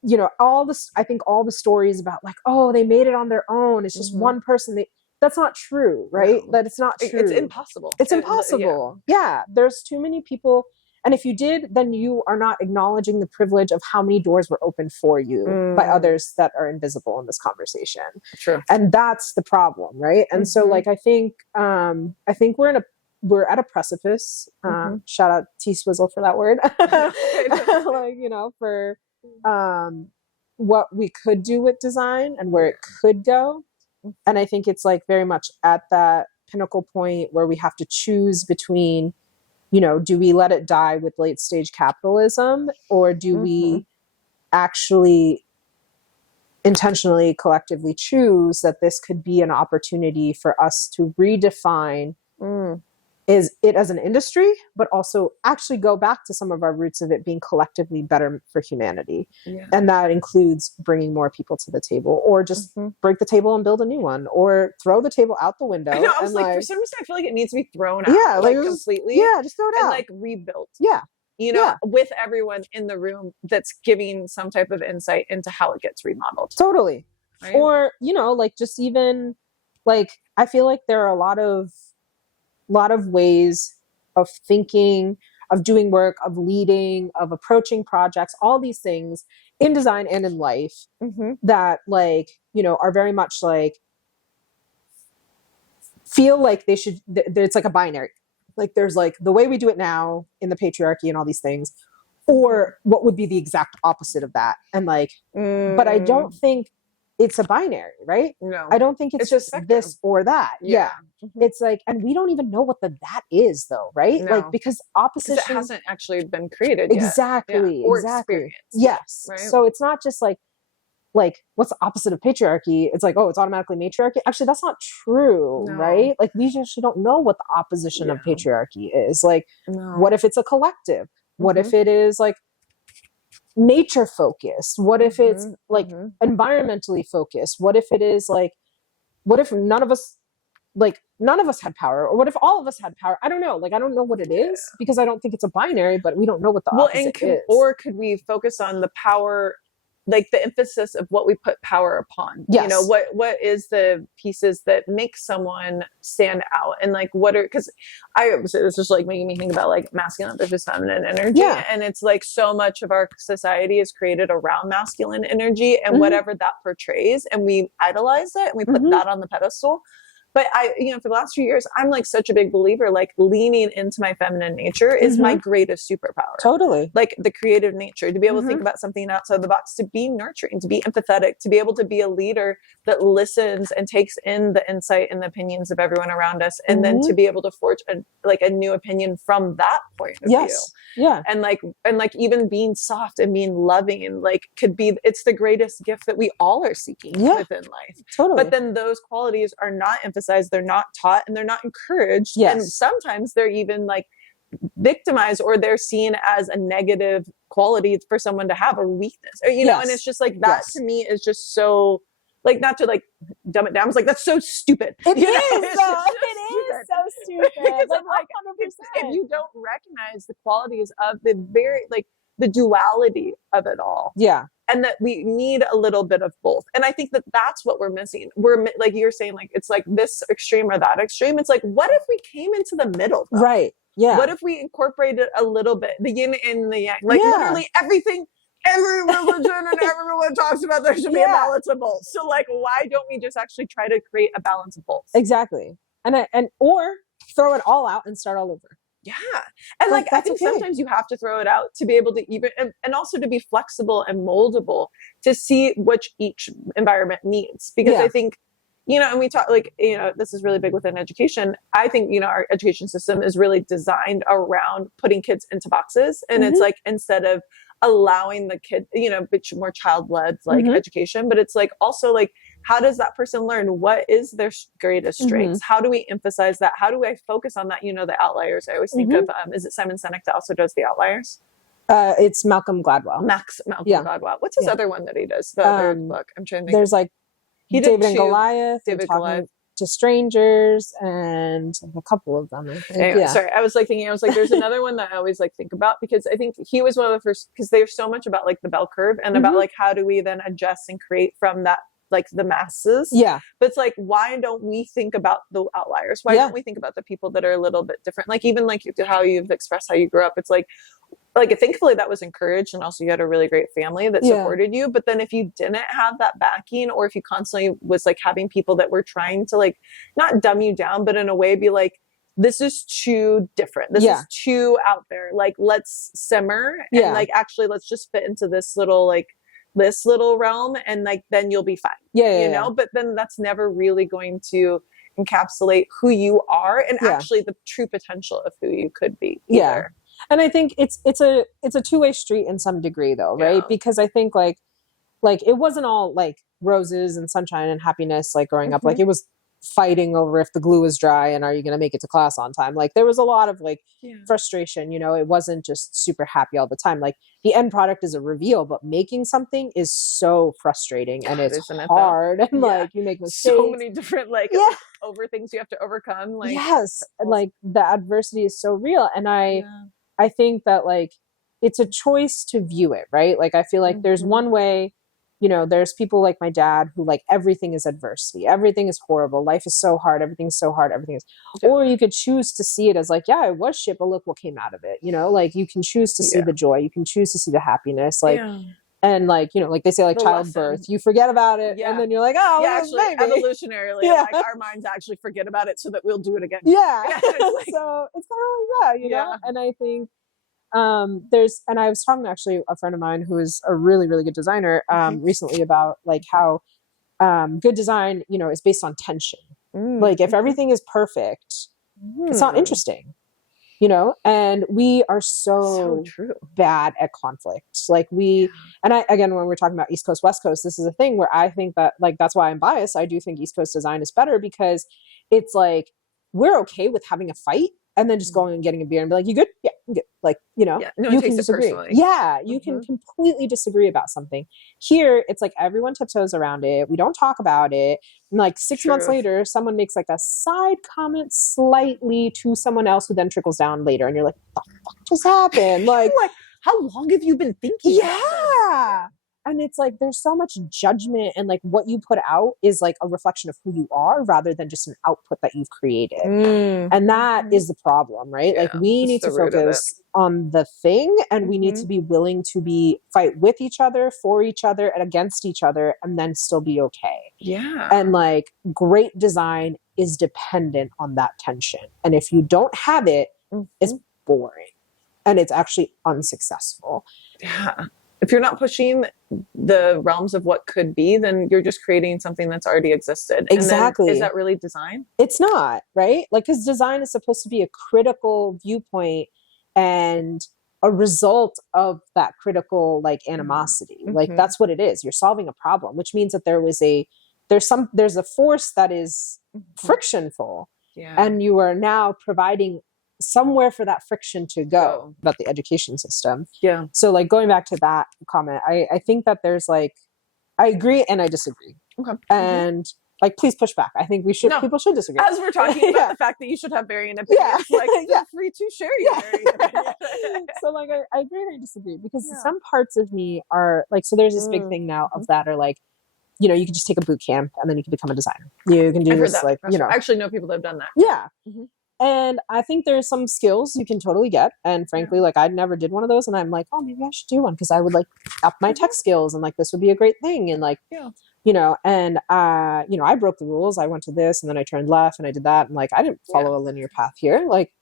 you know, all this, I think all the stories about like, oh, they made it on their own, it's just one person, that's not true, right? That it's not true. It's impossible. It's impossible. Yeah, there's too many people. And if you did, then you are not acknowledging the privilege of how many doors were opened for you by others that are invisible in this conversation. True. And that's the problem, right? And so like, I think we're at a precipice. Shout out T Swizzle for that word. Like, you know, for what we could do with design and where it could go. And I think it's like very much at that pinnacle point where we have to choose between, you know, do we let it die with late stage capitalism, or do we actually intentionally collectively choose that this could be an opportunity for us to redefine is it as an industry, but also actually go back to some of our roots of it being collectively better for humanity. And that includes bringing more people to the table, or just break the table and build a new one, or throw the table out the window. I know, I was like, for some reason, I feel like it needs to be thrown out, like completely. Just throw it out. And like rebuilt. You know, with everyone in the room that's giving some type of insight into how it gets remodeled. Totally. Right? Or, you know, like just even like, I feel like there are a lot of ways of thinking, of doing work, of leading, of approaching projects, all these things in design and in life that like, you know, are very much like, feel like they should, it's like a binary. Like there's like the way we do it now in the patriarchy and all these things, or what would be the exact opposite of that. And like, but I don't think it's a binary, right? No. I don't think it's just this or that. It's like, and we don't even know what that is though, right? No. Like, because opposition it hasn't actually been created yet. Exactly. Or exactly. experienced. Yes. Right? So it's not just like what's the opposite of patriarchy? It's like, oh, it's automatically matriarchy. Actually, that's not true, right? Like we just don't know what the opposition of patriarchy is. Like, what if it's a collective? What if it is like nature focused? What if it's like environmentally focused? What if it is like, what if none of us had power, or what if all of us had power? I don't know. Like, I don't know what it is, because I don't think it's a binary, but we don't know what the opposite is. Or could we focus on the power, like the emphasis of what we put power upon? Yes. You know, what is the pieces that make someone stand out? And like, because it's just like making me think about like masculine versus feminine energy. And it's like so much of our society is created around masculine energy and whatever that portrays, and we idolize it and we put that on the pedestal. But for the last few years, I'm like such a big believer, like leaning into my feminine nature is my greatest superpower. Totally. Like the creative nature, to be able to think about something outside the box, to be nurturing, to be empathetic, to be able to be a leader that listens and takes in the insight and the opinions of everyone around us. And then to be able to forge a new opinion from that point of view. Yeah. And like even being soft and being loving, and like it's the greatest gift that we all are seeking within life. Totally. But then those qualities are not emphasized, they're not taught, and they're not encouraged. And sometimes they're even like victimized, or they're seen as a negative quality for someone to have, or weakness, or, you know, and it's just like that to me is just so, like, not to like dumb it down. It's like, that's so stupid. It is so stupid. Because like, 100%. If you don't recognize the qualities of the duality of it all. And that we need a little bit of both. And I think that that's what we're missing. We're like, you're saying, like, it's like this extreme or that extreme. It's like, what if we came into the middle? Though? Right. Yeah. What if we incorporated a little bit, the yin and the yang, like literally everything, every religion and everyone talks about there should be a balance of both. So like, why don't we just actually try to create a balance of both? Exactly. And or throw it all out and start all over. Yeah. And like I think okay. sometimes you have to throw it out to be able to even, and also to be flexible and moldable to see which each environment needs. Because I think, you know, and we talk like, you know, this is really big within education. I think, you know, our education system is really designed around putting kids into boxes. And it's like, instead of allowing the kid, you know, bit more child-led like education, but it's like also like, how does that person learn? What is their greatest strengths? How do we emphasize that? How do I focus on that? You know, the outliers. I always think of, is it Simon Sinek that also does the outliers? It's Malcolm Gladwell. Malcolm Gladwell. What's his other one that he does? The other book. I'm trying to think. There's like David and Goliath. David Goliath. To strangers and a couple of them. I think. Anyway, sorry, I was like thinking, I was like, there's another one that I always like think about, because I think he was one of the first, because there's so much about like the bell curve and about like how do we then adjust and create from that, like the masses. Yeah. But it's like, why don't we think about the outliers? Why don't we think about the people that are a little bit different? Like even like how you've expressed how you grew up, it's like thankfully that was encouraged, and also you had a really great family that supported you. But then if you didn't have that backing, or if you constantly was like having people that were trying to like not dumb you down, but in a way be like, this is too different, this is too out there, like let's simmer and like actually let's just fit into this little realm, and like then you'll be fine. You know, but then that's never really going to encapsulate who you are and actually the true potential of who you could be either. And I think it's a two-way street in some degree though, right? Because I think like it wasn't all like roses and sunshine and happiness like growing up. Like it was fighting over if the glue was dry and are you going to make it to class on time. Like there was a lot of like frustration, you know, it wasn't just super happy all the time. Like the end product is a reveal, but making something is so frustrating and it's hard. And like you make mistakes. So many different like over things you have to overcome. Like and like the adversity is so real. And I think that like it's a choice to view it, right? Like I feel like there's one way, you know, there's people like my dad who like everything is adversity, everything is horrible, life is so hard, everything's so hard, everything is, or you could choose to see it as like, yeah, it was shit, but look what came out of it, you know, like you can choose to see the joy, you can choose to see the happiness, like and like, you know, like they say like childbirth, you forget about it and then you're like, oh actually evolutionarily like our minds actually forget about it so that we'll do it again. So it's kind of like that, you know. And I think and I was talking to actually a friend of mine who is a really, really good designer recently about like how good design, you know, is based on tension. Like if everything is perfect, it's not interesting, you know. And we are so bad at conflict. Like and I, again, when we're talking about East Coast, West Coast, this is a thing where I think that like, that's why I'm biased. I do think East Coast design is better because it's like, we're okay with having a fight and then just going and getting a beer and be like, you good? Yeah, I'm good. Like, you know, you can disagree. You can completely disagree about something. Here, it's like everyone tiptoes around it. We don't talk about it. And like 6 months later, someone makes like a side comment slightly to someone else who then trickles down later. And you're like, what the fuck just happened? Like, how long have you been thinking? And it's like, there's so much judgment and like what you put out is like a reflection of who you are rather than just an output that you've created. And that is the problem, right? Like we need to focus on the thing and we need to be willing to fight with each other, for each other and against each other and then still be okay. And like great design is dependent on that tension. And if you don't have it, it's boring and it's actually unsuccessful. If you're not pushing the realms of what could be, then you're just creating something that's already existed. Exactly. Is that really design? It's not, right? Like, because design is supposed to be a critical viewpoint and a result of that critical like animosity. Like that's what it is. You're solving a problem, which means that there's a force that is frictionful, and you are now providing somewhere for that friction to go about the education system. So like going back to that comment, I think that there's like, I agree and I disagree. And like, please push back. I think people should disagree. As we're talking about the fact that you should have varying opinions, like feel free to share your varying opinions. So like, I agree and I disagree because some parts of me are like, so there's this big thing now of that are like, you know, you can just take a boot camp and then you can become a designer. You can do this like, you know. I actually know people that have done that. And I think there's some skills you can totally get. And frankly, like I never did one of those. And I'm like, oh, maybe I should do one because I would like up my tech skills and like this would be a great thing. And like, and I broke the rules. I went to this and then I turned left and I did that. And like, I didn't follow a linear path here. Like,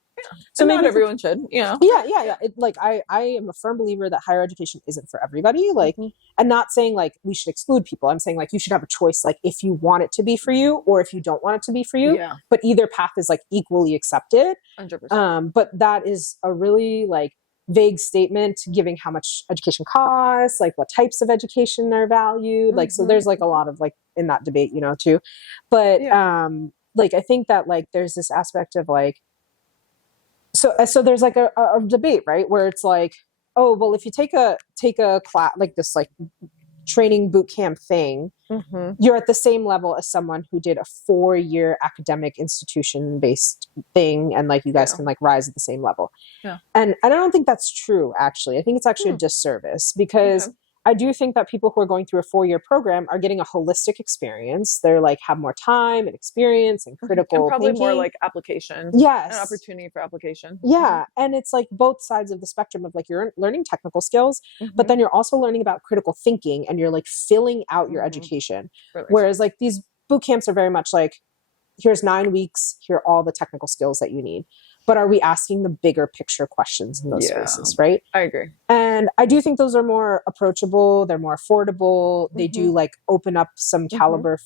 so maybe not everyone should, Yeah. I am a firm believer that higher education isn't for everybody. Like, and not saying like we should exclude people. I'm saying like you should have a choice, like if you want it to be for you or if you don't want it to be for you. Yeah. But either path is like equally accepted. 100%. But that is a really like vague statement giving how much education costs, like what types of education are valued. Like, so there's like a lot of like in that debate, too. But like I think that like there's this aspect of like, so there's like a debate, right, where it's like, oh, well, if you take a class like this, like training boot camp thing, you're at the same level as someone who did a 4-year academic institution based thing, and like you guys can like rise at the same level. And I don't think that's true. Actually, I think it's actually a disservice, because I do think that people who are going through a 4-year program are getting a holistic experience. They're like have more time and experience and critical and probably thinking. More like application. Yes. An opportunity for application. Yeah. And it's like both sides of the spectrum of like you're learning technical skills, but then you're also learning about critical thinking and you're like filling out your education. Really. Whereas like these boot camps are very much like, here's 9 weeks, here are all the technical skills that you need. But are we asking the bigger picture questions in those spaces, right? I agree. And I do think those are more approachable. They're more affordable. They do like open up some caliber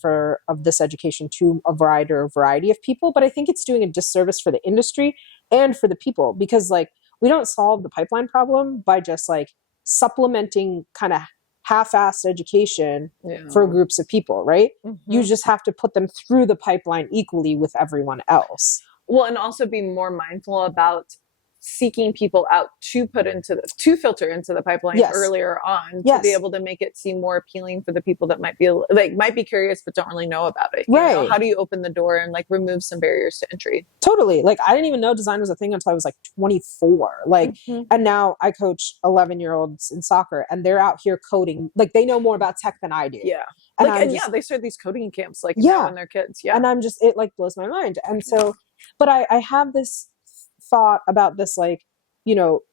of this education to a variety of people. But I think it's doing a disservice for the industry and for the people, because like we don't solve the pipeline problem by just like supplementing kind of half-assed education for groups of people, right? You just have to put them through the pipeline equally with everyone else. Well, and also be more mindful about seeking people out to filter into the pipeline earlier on, to be able to make it seem more appealing for the people that might be curious but don't really know about it. Right. How do you open the door and like remove some barriers to entry? Totally. Like I didn't even know design was a thing until I was like 24. Like, and now I coach 11-year-olds in soccer and they're out here coding. Like they know more about tech than I do. Yeah. And they start these coding camps like now when they're kids. Yeah. And it like blows my mind. And so, but I have this thought about this, like,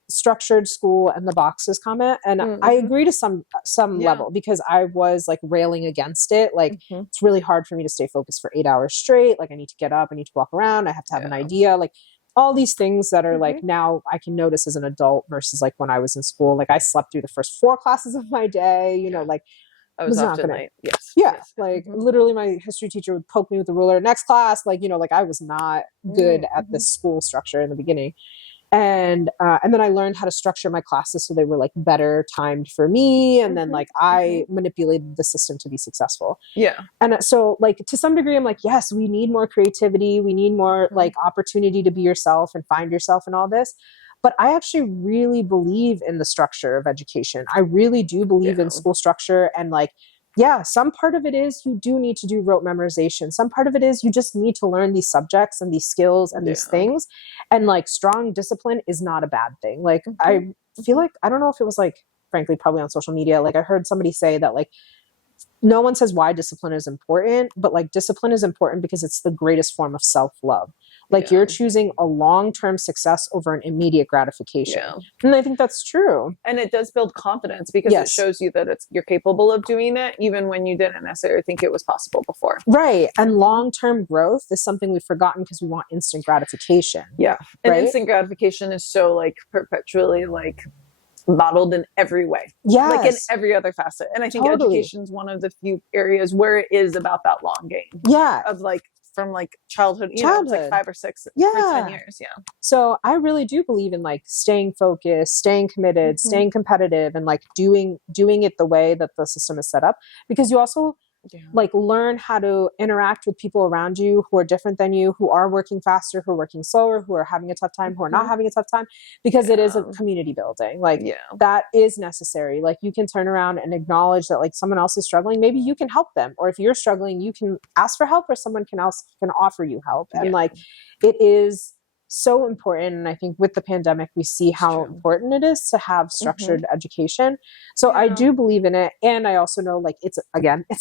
structured school and the boxes comment. And I agree to some level, because I was like railing against it. Like it's really hard for me to stay focused for 8 hours straight. Like I need to get up, I need to walk around, I have to have an idea, like all these things that are like now I can notice as an adult versus like when I was in school. Like I slept through the first 4 classes of my day, like I was often late. Yes. Yeah. Yes. Like literally my history teacher would poke me with the ruler. Next class, like, like I was not good at the school structure in the beginning. And then I learned how to structure my classes so they were like better timed for me. And then like I manipulated the system to be successful. Yeah. And so like to some degree, I'm like, yes, we need more creativity. We need more like opportunity to be yourself and find yourself and all this. But I actually really believe in the structure of education. I really do believe in school structure. And like, some part of it is you do need to do rote memorization. Some part of it is you just need to learn these subjects and these skills and these things. And like strong discipline is not a bad thing. Like I feel like, I don't know if it was like, frankly, probably on social media, like I heard somebody say that like, no one says why discipline is important, but like discipline is important because it's the greatest form of self-love. Like you're choosing a long-term success over an immediate gratification. And I think that's true. And it does build confidence because it shows you that you're capable of doing it even when you didn't necessarily think it was possible before. Right. And long-term growth is something we've forgotten because we want instant gratification. Yeah. And instant gratification is so like perpetually like modeled in every way. Like in every other facet. And I think education is one of the few areas where it is about that long game. Yeah. Of like from like childhood, know, it's like 5 or 6 for 10 years. Yeah. So I really do believe in like staying focused, staying committed, staying competitive, and like doing it the way that the system is set up, because you also like learn how to interact with people around you who are different than you, who are working faster, who are working slower, who are having a tough time, who are not having a tough time, because it is a community building. Like that is necessary. Like you can turn around and acknowledge that like someone else is struggling. Maybe you can help them. Or if you're struggling, you can ask for help, or someone can offer you help. And like, it is so important. And I think with the pandemic, we see how important it is to have structured education. So I do believe in it. And I also know like, it's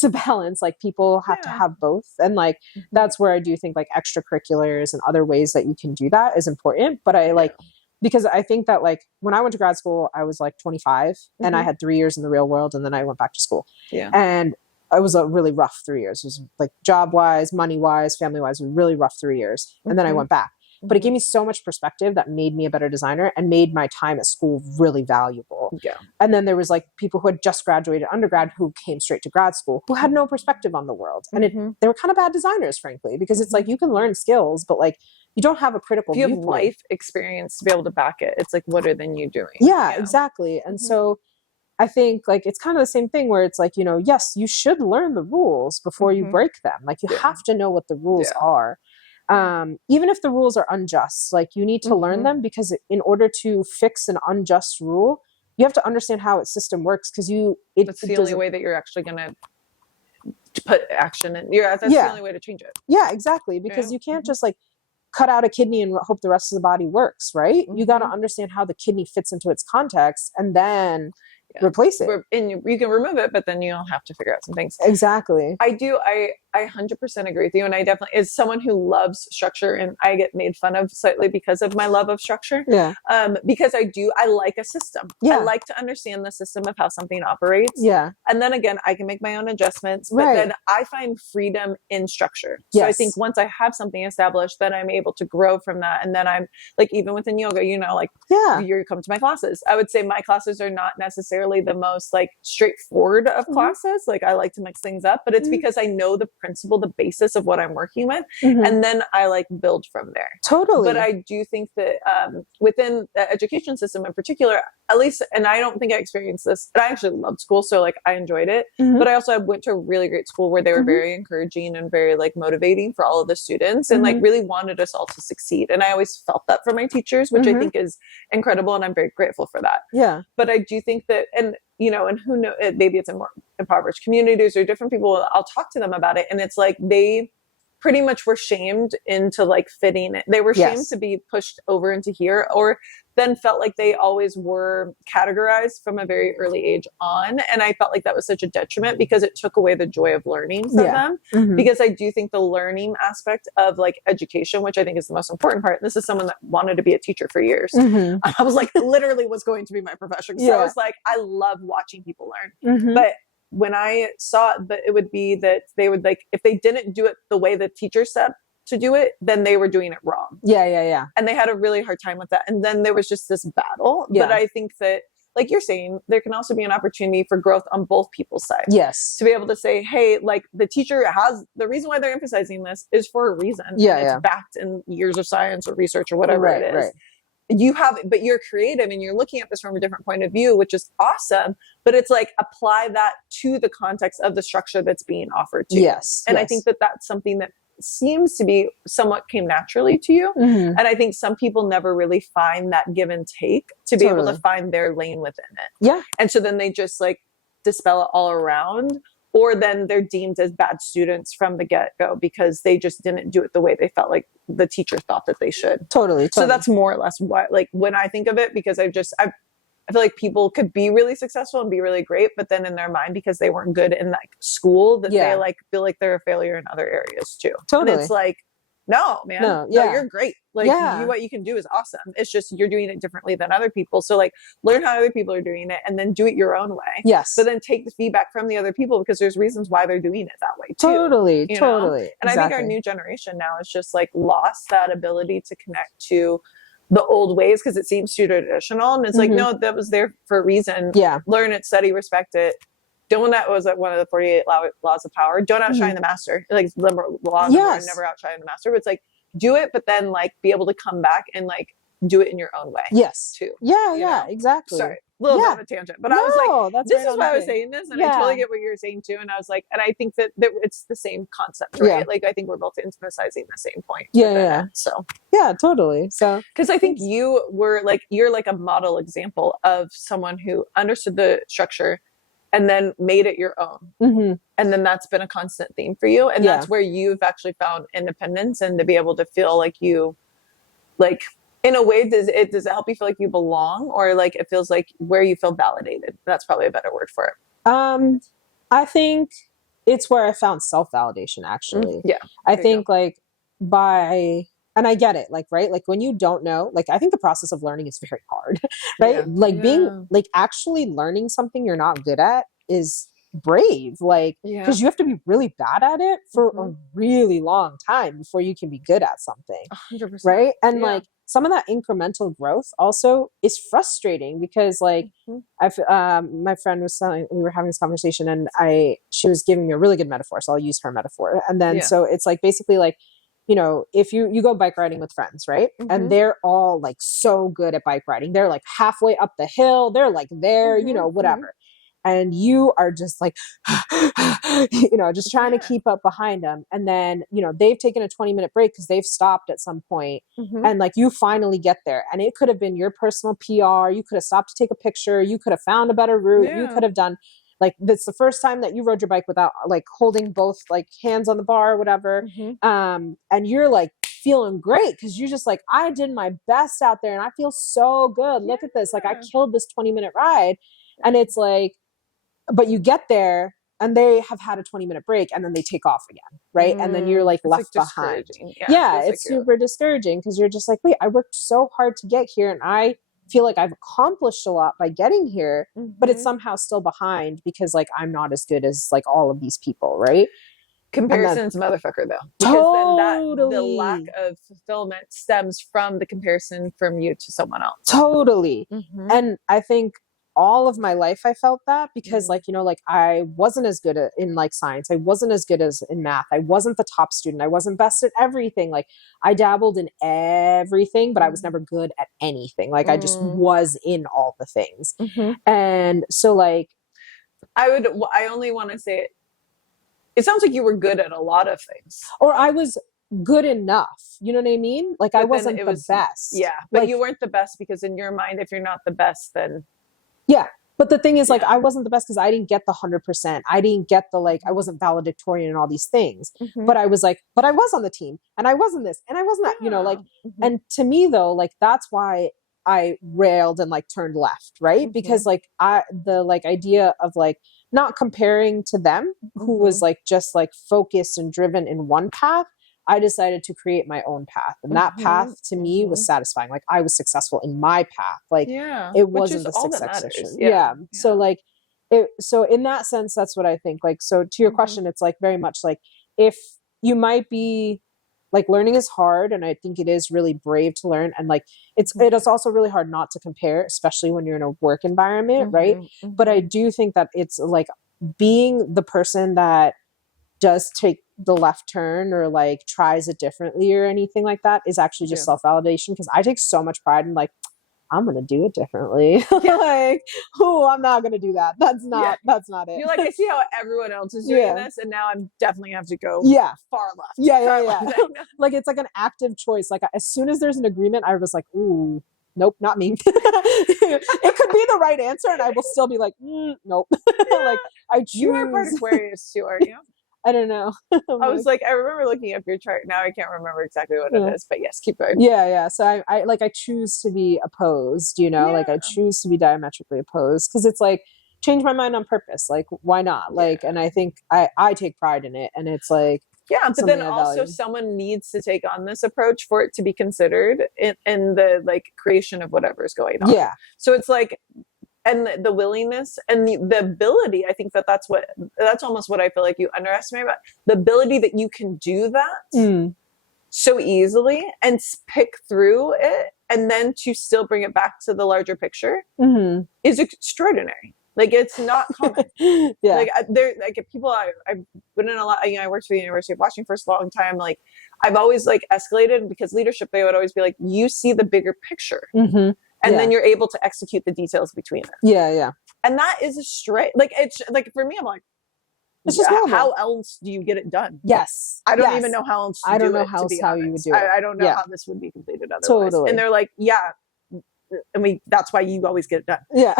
a balance. Like people have to have both. And like, that's where I do think like extracurriculars and other ways that you can do that is important. But I like, because I think that like when I went to grad school, I was like 25 and I had 3 years in the real world, and then I went back to school. And it was a really rough 3 years. It was like job wise, money wise, family wise, a really rough 3 years. And then I went back. But it gave me so much perspective that made me a better designer and made my time at school really valuable. Yeah. And then there was like people who had just graduated undergrad who came straight to grad school who had no perspective on the world. And they were kind of bad designers, frankly, because it's like you can learn skills, but like you don't have a critical if you have viewpoint. life experience to be able to back it, it's like, what are then you doing? Yeah, exactly. And so I think like it's kind of the same thing where it's like, you know, yes, you should learn the rules before you break them. Like you have to know what the rules are. Even if the rules are unjust, like you need to learn them, because in order to fix an unjust rule, you have to understand how its system works, because it's the only way that you're actually going to put action in. That's the only way to change it. Yeah, exactly. Because you can't just like cut out a kidney and hope the rest of the body works, right? You got to understand how the kidney fits into its context and then replace it. And you can remove it, but then you'll have to figure out some things. Exactly. I 100% agree with you. And I definitely, as someone who loves structure, and I get made fun of slightly because of my love of structure. Yeah. Because I like a system. Yeah. I like to understand the system of how something operates. Yeah. And then again, I can make my own adjustments, but then I find freedom in structure. So I think once I have something established, then I'm able to grow from that. And then I'm like, even within yoga, you know, like you come to my classes. I would say my classes are not necessarily the most like straightforward of classes. Like I like to mix things up, but it's because I know the principle, the basis of what I'm working with. And then I like build from there. Totally. But I do think that within the education system in particular, at least, and I don't think I experienced this, and I actually loved school. So like I enjoyed it, but I also went to a really great school where they were very encouraging and very like motivating for all of the students and like really wanted us all to succeed. And I always felt that from my teachers, which I think is incredible. And I'm very grateful for that. Yeah. But I do think that, and you know, and who knows, maybe it's in more impoverished communities or different people, I'll talk to them about it. And it's like, they pretty much were shamed into like fitting it. They were shamed to be pushed over into here, or then felt like they always were categorized from a very early age on. And I felt like that was such a detriment because it took away the joy of learning from them. Because I do think the learning aspect of like education, which I think is the most important part. And this is someone that wanted to be a teacher for years. I was like, literally was going to be my profession. So I was like, I love watching people learn. But when I saw it, but it would be that they would like, if they didn't do it the way the teacher said to do it, then they were doing it wrong. Yeah. And they had a really hard time with that. And then there was just this battle. But I think that, like you're saying, there can also be an opportunity for growth on both people's sides. Yes. To be able to say, hey, like the teacher has, the reason why they're emphasizing this is for a reason. It's backed in years of science or research or whatever it is. You have, but you're creative and you're looking at this from a different point of view, which is awesome. But it's like, apply that to the context of the structure that's being offered to you. And I think that that's something that seems to be somewhat came naturally to you. And I think some people never really find that give and take to be able to find their lane within it. And so then they just like dispel it all around, or then they're deemed as bad students from the get-go because they just didn't do it the way they felt like the teacher thought that they should. Totally. So that's more or less what, like when I think of it, because I feel like people could be really successful and be really great, but then in their mind, because they weren't good in like school, that they like feel like they're a failure in other areas too. And it's like, no, man, no, you're great. Like what you can do is awesome. It's just, you're doing it differently than other people. So like learn how other people are doing it and then do it your own way. But then take the feedback from the other people, because there's reasons why they're doing it that way too. Totally. And I think our new generation now is just like lost that ability to connect to the old ways, because it seems too traditional. And it's like, no, that was there for a reason. Learn it, study, respect it. Doing that was like one of the 48 laws of power. Don't outshine the master. Like liberal laws never outshine the master. But it's like, do it, but then like be able to come back and like do it in your own way. Too. Exactly. Sorry, a little bit of a tangent, but I was like, this is why I was saying this, and I totally get what you're saying too. And I was like, and I think that it's the same concept, right? Like I think we're both emphasizing the same point. So totally. So because I think you're like a model example of someone who understood the structure and then made it your own. And then that's been a constant theme for you. And that's where you've actually found independence, and to be able to feel like you, like, in a way, does it help you feel like you belong, or like it feels like where you feel validated? That's probably a better word for it. I think it's where I found self-validation, actually. I think like and I get it, like, right? Like when you don't know, like, I think the process of learning is very hard, right? Like being, like actually learning something you're not good at is brave, like, Yeah. because you have to be really bad at it for a really long time before you can be good at something. 100%. Right. And Yeah. like some of that incremental growth also is frustrating because like my friend was saying, we were having this conversation and she was giving me a really good metaphor, so I'll use her metaphor. And then so it's like basically like, you know, if you go bike riding with friends, right? And they're all like so good at bike riding, they're like halfway up the hill, they're like there, you know, whatever. And you are just like, you know, just trying to keep up behind them. And then, you know, they've taken a 20-minute break because they've stopped at some point. And like you finally get there. And it could have been your personal PR. You could have stopped to take a picture. You could have found a better route. You could have done like, that's the first time that you rode your bike without like holding both like hands on the bar or whatever. And you're like feeling great because you're just like, I did my best out there and I feel so good. Look at this. Like I killed this 20-minute ride. And it's like, but you get there and they have had a 20-minute break and then they take off again. Right. And then you're like left behind. Yeah. It's super discouraging because you're just like, wait, I worked so hard to get here and I feel like I've accomplished a lot by getting here, but it's somehow still behind because like, I'm not as good as like all of these people. Right. Comparison's motherfucker though. Because then the lack of fulfillment stems from the comparison from you to someone else. Totally. And I think all of my life I felt that because like, you know, like I wasn't as good in like science. I wasn't as good as in math. I wasn't the top student. I wasn't best at everything. Like I dabbled in everything, but I was never good at anything. Like I just was in all the things. And so like, I only want to say it sounds like you were good at a lot of things. Or I was good enough. You know what I mean? Like but I wasn't the best. Yeah. But like, you weren't the best because in your mind, if you're not the best, then yeah. But the thing is like, I wasn't the best because I didn't get the 100%. I didn't get the, like, I wasn't valedictorian and all these things, but I was like, but I was on the team and I wasn't this and I wasn't that, you know, like, and to me though, like, that's why I railed and like turned left. Right. Because like the like idea of like not comparing to them who was like, just like focused and driven in one path. I decided to create my own path. And that path to me was satisfying. Like I was successful in my path. Like it wasn't the succession. Yeah. So like, so in that sense, that's what I think. Like, so to your question, it's like very much like if you might be like learning is hard. And I think it is really brave to learn. And like, it is also really hard not to compare, especially when you're in a work environment. Right. But I do think that it's like being the person that does take the left turn or like tries it differently or anything like that is actually just self-validation. Because I take so much pride in like, I'm going to do it differently. Like, oh, I'm not going to do that. That's not it. You're like, I see how everyone else is doing this. And now I'm definitely have to go far left. Yeah. Like, it's like an active choice. Like as soon as there's an agreement, I was like, ooh, nope, not me. It could be the right answer. And I will still be like, nope. Like I choose. You are part Aquarius too, aren't you? I don't know. I was like, I remember looking up your chart. Now I can't remember exactly what it is, but yes, keep going. Yeah. So I like, I choose to be opposed, you know, like I choose to be diametrically opposed because it's like, change my mind on purpose. Like, why not? Like, and I think I take pride in it and it's like, yeah, but then also someone needs to take on this approach for it to be considered in the like creation of whatever's going on. Yeah. So it's like, and the willingness and the ability, I think that's almost what I feel like you underestimate about the ability that you can do that so easily and pick through it and then to still bring it back to the larger picture is extraordinary. Like it's not common. Like there, like people I've been in a lot. You know, I worked for the University of Washington for a long time. Like I've always like escalated because leadership. They would always be like, you see the bigger picture. And then you're able to execute the details between it. Yeah. And that is a straight, like, it's like, for me, I'm like, it's just how else do you get it done? Yes. I don't even know how else to do it. I don't know how you would do it. I don't know how this would be completed otherwise. Totally. And they're like, that's why you always get it done. Yeah.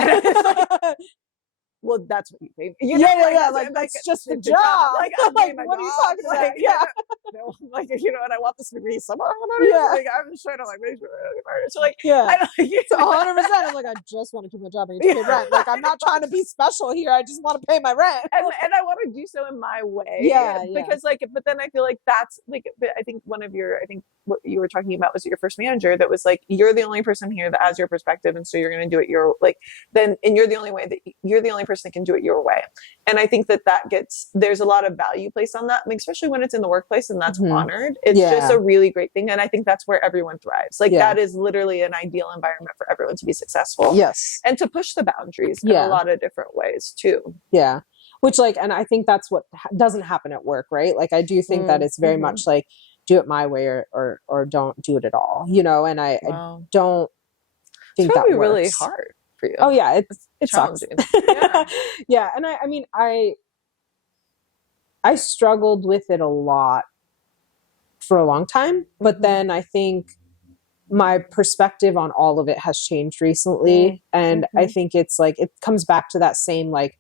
Well, that's what you pay. Like that's just the job. Like, what are you talking about? Like, no, like, you know, and I want this to be somehow. Like, I'm just trying to like make sure. So like, it's 100%. I'm like, I just want to keep my job and pay rent. Like, I'm not trying to be special here. I just want to pay my rent, and I want to do so in my way. Because like, but then I feel like that's like, I think what you were talking about was your first manager that was like, you're the only person here that has your perspective, and so you're going to do it your like. Then, and you're the only person that can do it your way. And I think that there's a lot of value placed on that, I mean, especially when it's in the workplace and that's honored. It's just a really great thing. And I think that's where everyone thrives. Like that is literally an ideal environment for everyone to be successful. Yes. And to push the boundaries in a lot of different ways too. Yeah. Which like, and I think that's what doesn't happen at work, right? Like I do think that it's very much like, do it my way or don't do it at all, you know? And I don't think that works. Really hard for you. Oh yeah. It sucks. Yeah. Yeah. And I mean, I struggled with it a lot for a long time, but then I think my perspective on all of it has changed recently. And I think it's like, it comes back to that same, like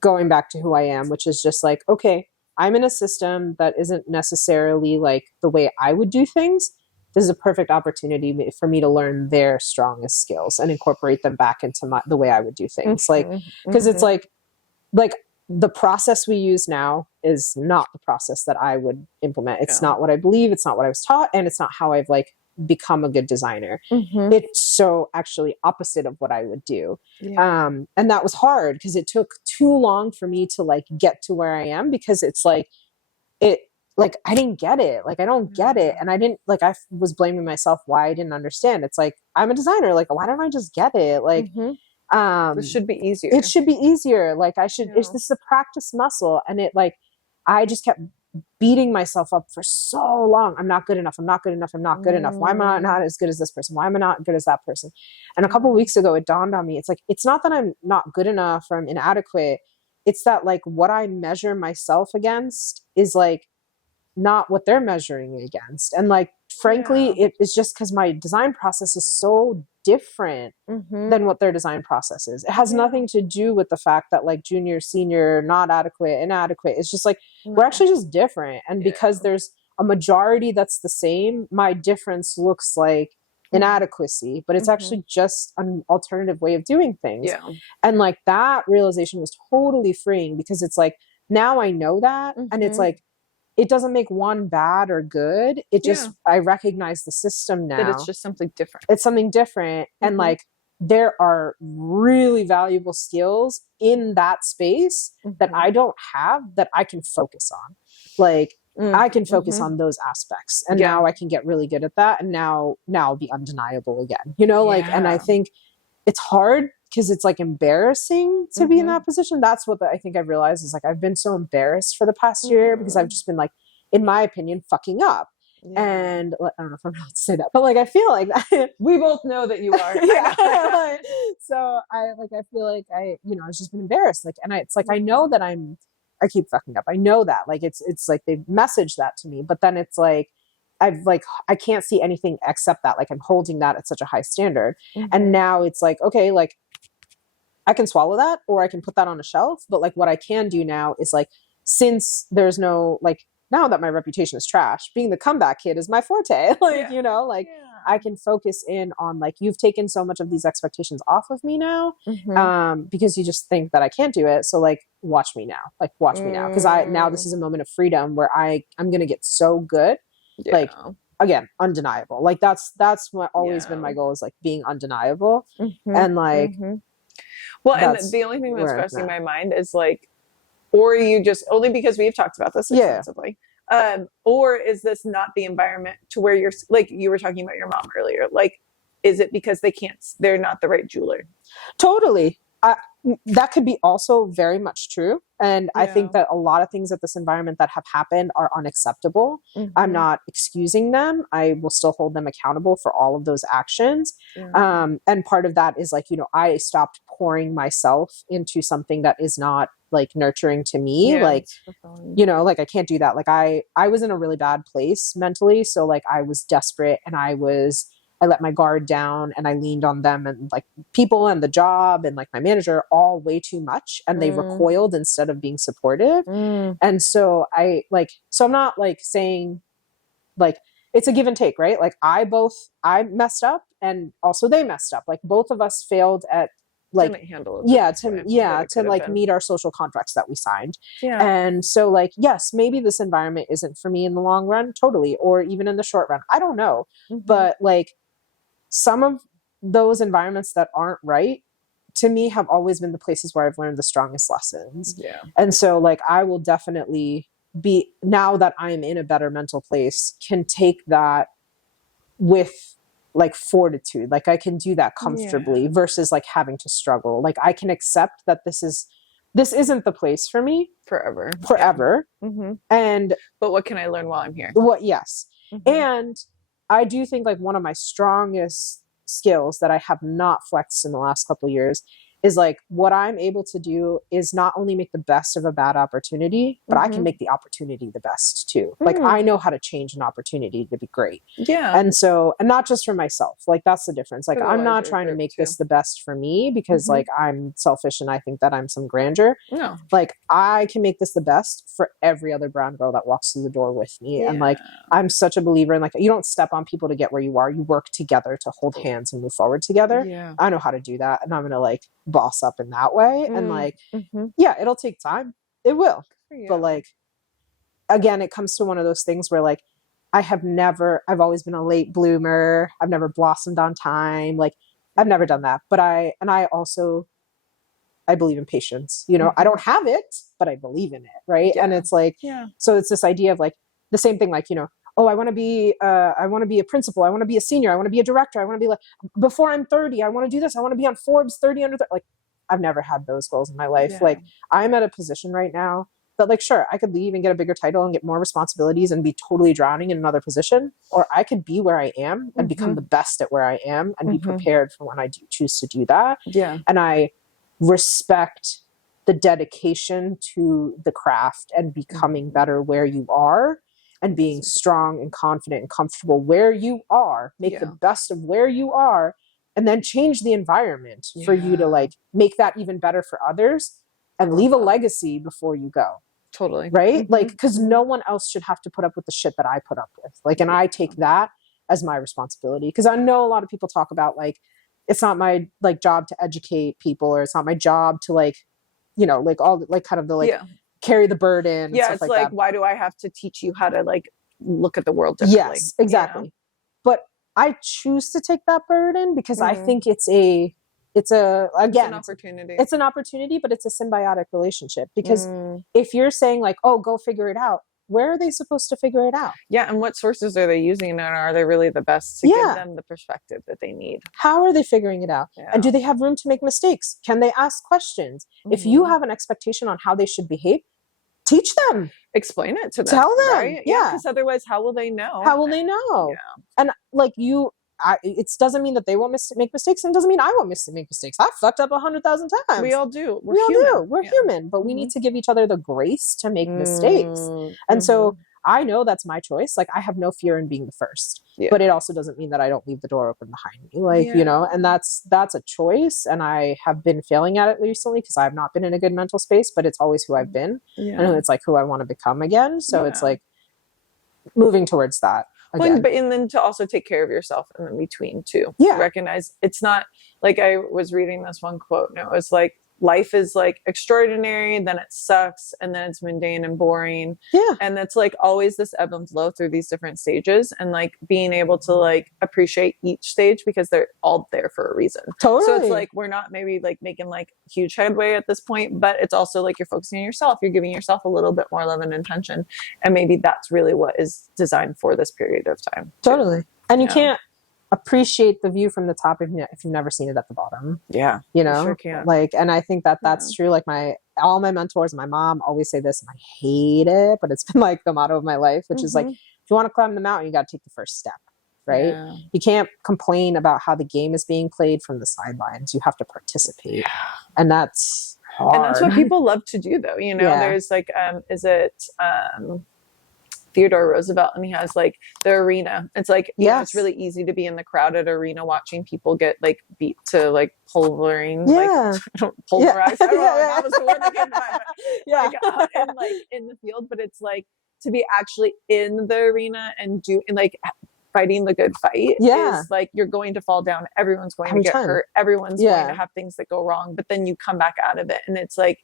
going back to who I am, which is just like, okay, I'm in a system that isn't necessarily like the way I would do things. This is a perfect opportunity for me to learn their strongest skills and incorporate them back into the way I would do things. Like, because it's like the process we use now is not the process that I would implement. It's not what I believe. It's not what I was taught. And it's not how I've like become a good designer. It's so actually opposite of what I would do. And that was hard because it took too long for me to like get to where I am, because it's like, I didn't get it. Like, I don't get it. And I didn't like, I was blaming myself why I didn't understand. It's like, I'm a designer. Like, why don't I just get it? Like, this should be easier. It should be easier. Like I should, this is a practice muscle. And it like, I just kept beating myself up for so long. I'm not good enough. I'm not good enough. I'm not good enough. Why am I not as good as this person? Why am I not good as that person? And a couple of weeks ago, it dawned on me. It's like, it's not that I'm not good enough or I'm inadequate. It's that like what I measure myself against is like not what they're measuring against. And like, frankly, it is just because my design process is so different than what their design process is. It has nothing to do with the fact that like junior, senior, not adequate, inadequate. It's just like, we're actually just different. And because there's a majority that's the same, my difference looks like inadequacy, but it's actually just an alternative way of doing things. And like that realization was totally freeing, because it's like, now I know that. And it's like, it doesn't make one bad or good. It just, I recognize the system now. That it's just something different. It's something different. And like, there are really valuable skills in that space that I don't have, that I can focus on. Like, I can focus on those aspects. And now I can get really good at that. And now I'll be undeniable again, you know, like, and I think it's hard because it's like embarrassing to be in that position. That's what I think I've realized is like, I've been so embarrassed for the past year because I've just been like, in my opinion, fucking up. And I don't know if I'm allowed to say that, but like, I feel like that. We both know that you are. So I feel like I've just been embarrassed. Like, and it's like, I know that I keep fucking up. I know that, like, it's like they've messaged that to me, but then it's like, I can't see anything except that, like, I'm holding that at such a high standard. And now it's like, okay, like, I can swallow that, or I can put that on a shelf. But like, what I can do now is like, since there's no, like, now that my reputation is trash, being the comeback kid is my forte. Like, you know, like I can focus in on like, you've taken so much of these expectations off of me now, because you just think that I can't do it. So like, watch me now, like watch me now. Cause now this is a moment of freedom where I'm going to get so good. Like, again, undeniable. Like that's what always been my goal, is like being undeniable. And like, well, and the only thing that's crossing my mind is like, or you just, only because we've talked about this extensively, or is this not the environment to where you're, like you were talking about your mom earlier, like, is it because they're not the right jeweler? Totally. That could be also very much true. And I think that a lot of things at this environment that have happened are unacceptable. I'm not excusing them. I will still hold them accountable for all of those actions. And part of that is like, you know, I stopped pouring myself into something that is not like nurturing to me. Like, you know, like I can't do that. Like I was in a really bad place mentally. So like I was desperate, and I let my guard down, and I leaned on them, and like people and the job and like my manager all way too much, and they recoiled instead of being supportive. And so I'm not like saying like it's a give and take, right? Like I messed up, and also they messed up. Like both of us failed at like to like meet our social contracts that we signed. And so like, yes, maybe this environment isn't for me in the long run, totally, or even in the short run, I don't know. But like some of those environments that aren't right to me have always been the places where I've learned the strongest lessons. Yeah. And so like, I will definitely be, now that I'm in a better mental place, can take that with like fortitude. Like I can do that comfortably versus like having to struggle. Like I can accept that this isn't the place for me forever. And but what can I learn while I'm here? Yes. And I do think like one of my strongest skills that I have not flexed in the last couple of years is like, what I'm able to do is not only make the best of a bad opportunity, but I can make the opportunity the best too. Like I know how to change an opportunity to be great. Yeah. And so, and not just for myself, like that's the difference. Like I'm not trying to make this the best for me because like I'm selfish and I think that I'm some grandeur. No. Like I can make this the best for every other brown girl that walks through the door with me. And like, I'm such a believer in like, you don't step on people to get where you are. You work together to hold hands and move forward together. Yeah. I know how to do that. And I'm going to like boss up in that way. And like, yeah, it'll take time. It will. But like, again, it comes to one of those things where like, I've always been a late bloomer. I've never blossomed on time. Like I've never done that. But I believe in patience, you know, I don't have it, but I believe in it. Right. Yeah. And it's like, so it's this idea of like the same thing, like, you know, oh, I want to be a principal. I want to be a senior. I want to be a director. I want to be like, before I'm 30, I want to do this. I want to be on Forbes 30 under 30. Like, I've never had those goals in my life. Yeah. Like I'm at a position right now that like, sure, I could leave and get a bigger title and get more responsibilities and be totally drowning in another position, or I could be where I am and become the best at where I am and be prepared for when I do choose to do that. Yeah. And I respect the dedication to the craft and becoming better where you are. And being strong and confident and comfortable where you are, make the best of where you are, and then change the environment for you to like make that even better for others and leave a legacy before you go. Totally. Right? Like, because no one else should have to put up with the shit that I put up with. Like, and I take that as my responsibility. Because I know a lot of people talk about like, it's not my like job to educate people, or it's not my job to like, you know, like all like kind of the like carry the burden. And stuff it's like why do I have to teach you how to like look at the world differently? Yes, exactly. You know? But I choose to take that burden because I think it's an opportunity. It's an opportunity, but it's a symbiotic relationship because if you're saying like, oh, go figure it out, where are they supposed to figure it out? Yeah. And what sources are they using? And are they really the best to give them the perspective that they need? How are they figuring it out? Yeah. And do they have room to make mistakes? Can they ask questions? If you have an expectation on how they should behave, teach them. Explain it to them. Tell them. Right? Yeah. Because otherwise, how will they know? How will they know? Yeah. And like it doesn't mean that they won't make mistakes, and it doesn't mean I won't make mistakes. I've fucked up 100,000 times. We all do. We all do. We're human, but we need to give each other the grace to make mistakes. And so I know that's my choice. Like I have no fear in being the first, but it also doesn't mean that I don't leave the door open behind me. Like, you know, and that's a choice. And I have been failing at it recently because I've not been in a good mental space, but it's always who I've been. Yeah. And it's like who I want to become again. So it's like moving towards that. Well, but and then to also take care of yourself in between too. Yeah. Recognize it's not like I was reading this one quote and it was like life is like extraordinary, then it sucks, and then it's mundane and boring. Yeah. And it's like always this ebb and flow through these different stages, and like being able to like appreciate each stage because they're all there for a reason. Totally. So it's like we're not maybe like making like huge headway at this point, but it's also like you're focusing on yourself. You're giving yourself a little bit more love and attention. And maybe that's really what is designed for this period of time. Totally. And you can't appreciate the view from the top if you've never seen it at the bottom. Yeah. You know, sure can. Like, and I think that that's true. Like all my mentors and my mom always say this, and I hate it, but it's been like the motto of my life, which is like, if you want to climb the mountain, you got to take the first step. Right. Yeah. You can't complain about how the game is being played from the sidelines. You have to participate. Yeah. And that's hard. And that's what people love to do though. You know, there's like, Theodore Roosevelt, and he has like the arena. It's like, you know, it's really easy to be in the crowded arena watching people get like beat to like pulverized. Pulverized. I don't know, that was the word that came to mind. Like out in like in the field, but it's like to be actually in the arena and like fighting the good fight is like you're going to fall down. Everyone's going to get hurt. Everyone's going to have things that go wrong, but then you come back out of it, and it's like,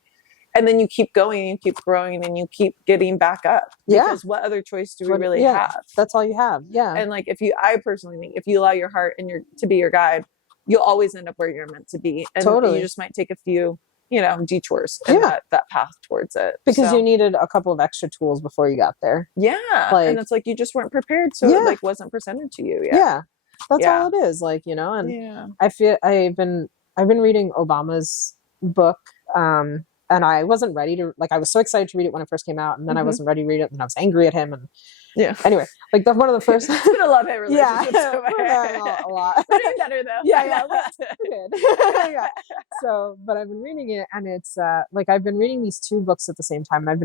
and then you keep going, and you keep growing, and you keep getting back up. Because what other choice do we really have? That's all you have. Yeah. And like, I personally think if you allow your heart and to be your guide, you'll always end up where you're meant to be. And Totally. you just might take a few, detours in Yeah. that path towards it. Because So, you needed a couple of extra tools before you got there. yeah. Like- and it's like you just weren't prepared. So Yeah. it like wasn't presented to you yet. Yeah. That's Yeah. all it is. Like, you know, and Yeah. I feel I've been reading Obama's book. And I wasn't ready to, like, I was so excited to read it when it first came out, and then I wasn't ready to read it, and I was angry at him. And Yeah. anyway, like one of the first. It's been a love-hate relationship. Yeah, a lot. We're doing better though. Yeah, we're good. Yeah. So, but I've been reading it, and it's like I've been reading these two books at the same time. I've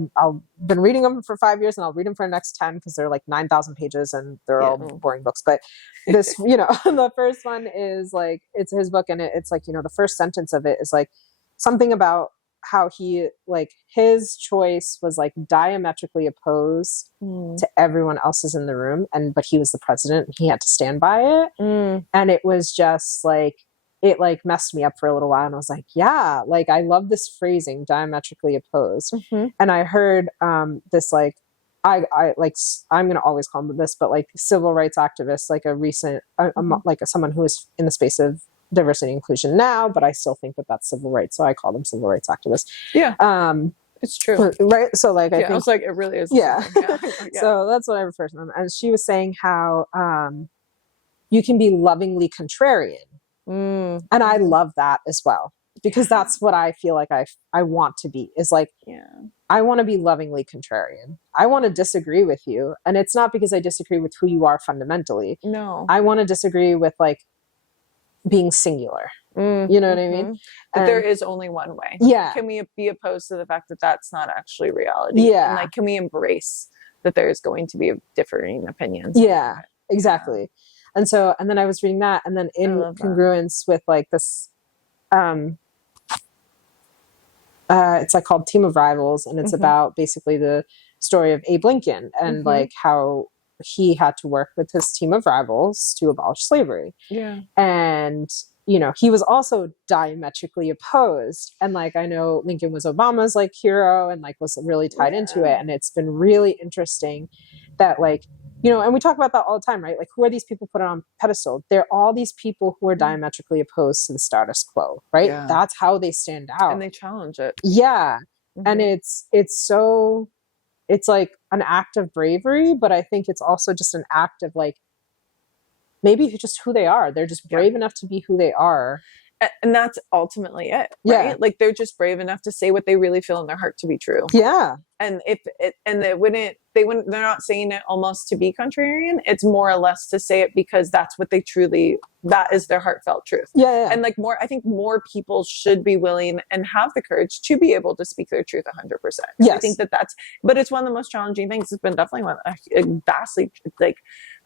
been reading them for 5 years, and I'll read them for the next 10 because they're like 9,000 pages, and they're all boring books. But this, the first one is like it's his book, and it's like the first sentence of it is like something about how he like his choice was like diametrically opposed to everyone else's in the room, but he was the president and he had to stand by it. And it was just like it like messed me up for a little while, and I was like, yeah, like I love this phrasing, diametrically opposed. And I heard this like I like I'm gonna always call him this, but like civil rights activist, like a recent like someone who is in the space of diversity and inclusion now, but I still think that that's civil rights, so I call them civil rights activists. It's true, right? So like I think, was like, it really is. Yeah. So that's what I refer to them. And she was saying how you can be lovingly contrarian, and I love that as well, because that's what I feel like I want to be, is like, I want to be lovingly contrarian. I want to disagree with you, and it's not because I disagree with who you are fundamentally. No, I want to disagree with like being singular. You know what I mean? But there is only one way. Yeah. Can we be opposed to the fact that that's not actually reality? Yeah. And like, can we embrace that there is going to be differing opinions? Yeah, exactly. And so, and then I was reading that, and then in congruence with like this, it's like called Team of Rivals, and it's about basically the story of Abe Lincoln and like how he had to work with his team of rivals to abolish slavery. Yeah. And, he was also diametrically opposed. And like, I know Lincoln was Obama's like hero and like was really tied into it. And it's been really interesting that like, and we talk about that all the time, right? Like, who are these people put on pedestal? They're all these people who are diametrically opposed to the status quo, right? Yeah. That's how they stand out. And they challenge it. Yeah. And it's like an act of bravery, but I think it's also just an act of like, maybe just who they are. They're just brave enough to be who they are. And that's ultimately it, right? Yeah. Like, they're just brave enough to say what they really feel in their heart to be true. Yeah. And they're not saying it almost to be contrarian. It's more or less to say it because that's what that is their heartfelt truth. Yeah. And like I think more people should be willing and have the courage to be able to speak their truth 100%. Yes. I think but it's one of the most challenging things. It's been definitely vastly, like,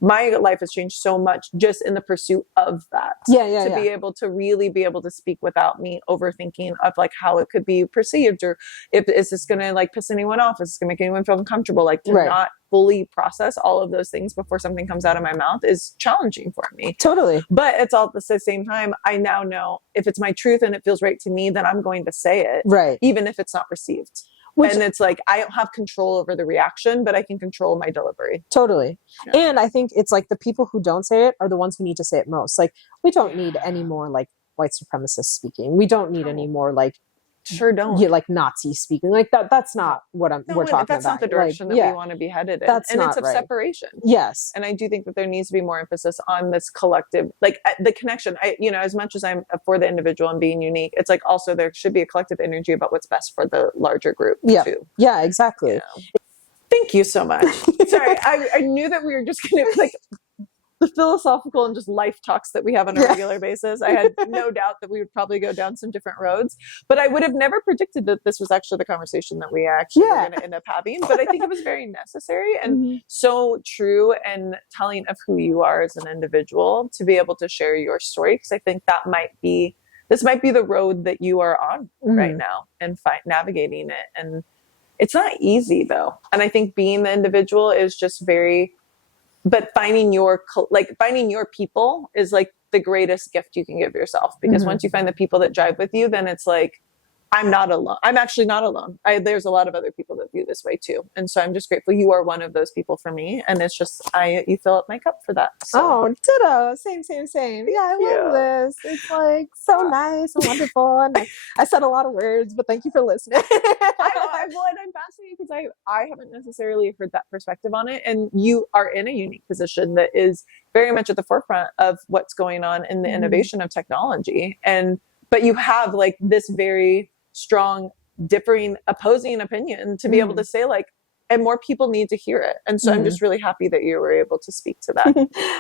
my life has changed so much just in the pursuit of that. To be able to really be able to speak without me overthinking of like how it could be perceived, or is this going to like piss anyone off? Is this going to make anyone feel uncomfortable? Like, to not fully process all of those things before something comes out of my mouth is challenging for me. Totally. But it's all at the same time, I now know if it's my truth and it feels right to me, then I'm going to say it. Right. Even if it's not received. And it's like, I don't have control over the reaction, but I can control my delivery. Totally. Yeah. And I think it's like the people who don't say it are the ones who need to say it most. Like, we don't need any more like white supremacists speaking. We don't need any more like, sure don't. Yeah, like Nazi speaking. Like that's not what we're talking about. That's not the direction that we want to be headed in. And it's of separation. Yes. And I do think that there needs to be more emphasis on this collective, like the connection. As much as I'm for the individual and being unique, it's like also there should be a collective energy about what's best for the larger group too. Yeah, exactly. Thank you so much. Sorry, I knew that we were just going to like the philosophical and just life talks that we have on a regular basis. I had no doubt that we would probably go down some different roads, but I would have never predicted that this was actually the conversation that we actually were going to end up having. But I think it was very necessary and so true and telling of who you are as an individual to be able to share your story. Because I think this might be the road that you are on right now and navigating it. And it's not easy though. And I think being the individual is just but finding your people is like the greatest gift you can give yourself, because once you find the people that jive with you, then it's like, I'm not alone. I'm actually not alone. There's a lot of other people that of you this way too. And so I'm just grateful you are one of those people for me. And it's just, you fill up my cup for that. So. Oh, ditto. Same. Yeah, I love this. It's like so nice and wonderful. And I said a lot of words, but thank you for listening. I'm fascinated because I haven't necessarily heard that perspective on it. And you are in a unique position that is very much at the forefront of what's going on in the innovation of technology. But you have like this very strong, differing, opposing opinion to be able to say like, and more people need to hear it. And so I'm just really happy that you were able to speak to that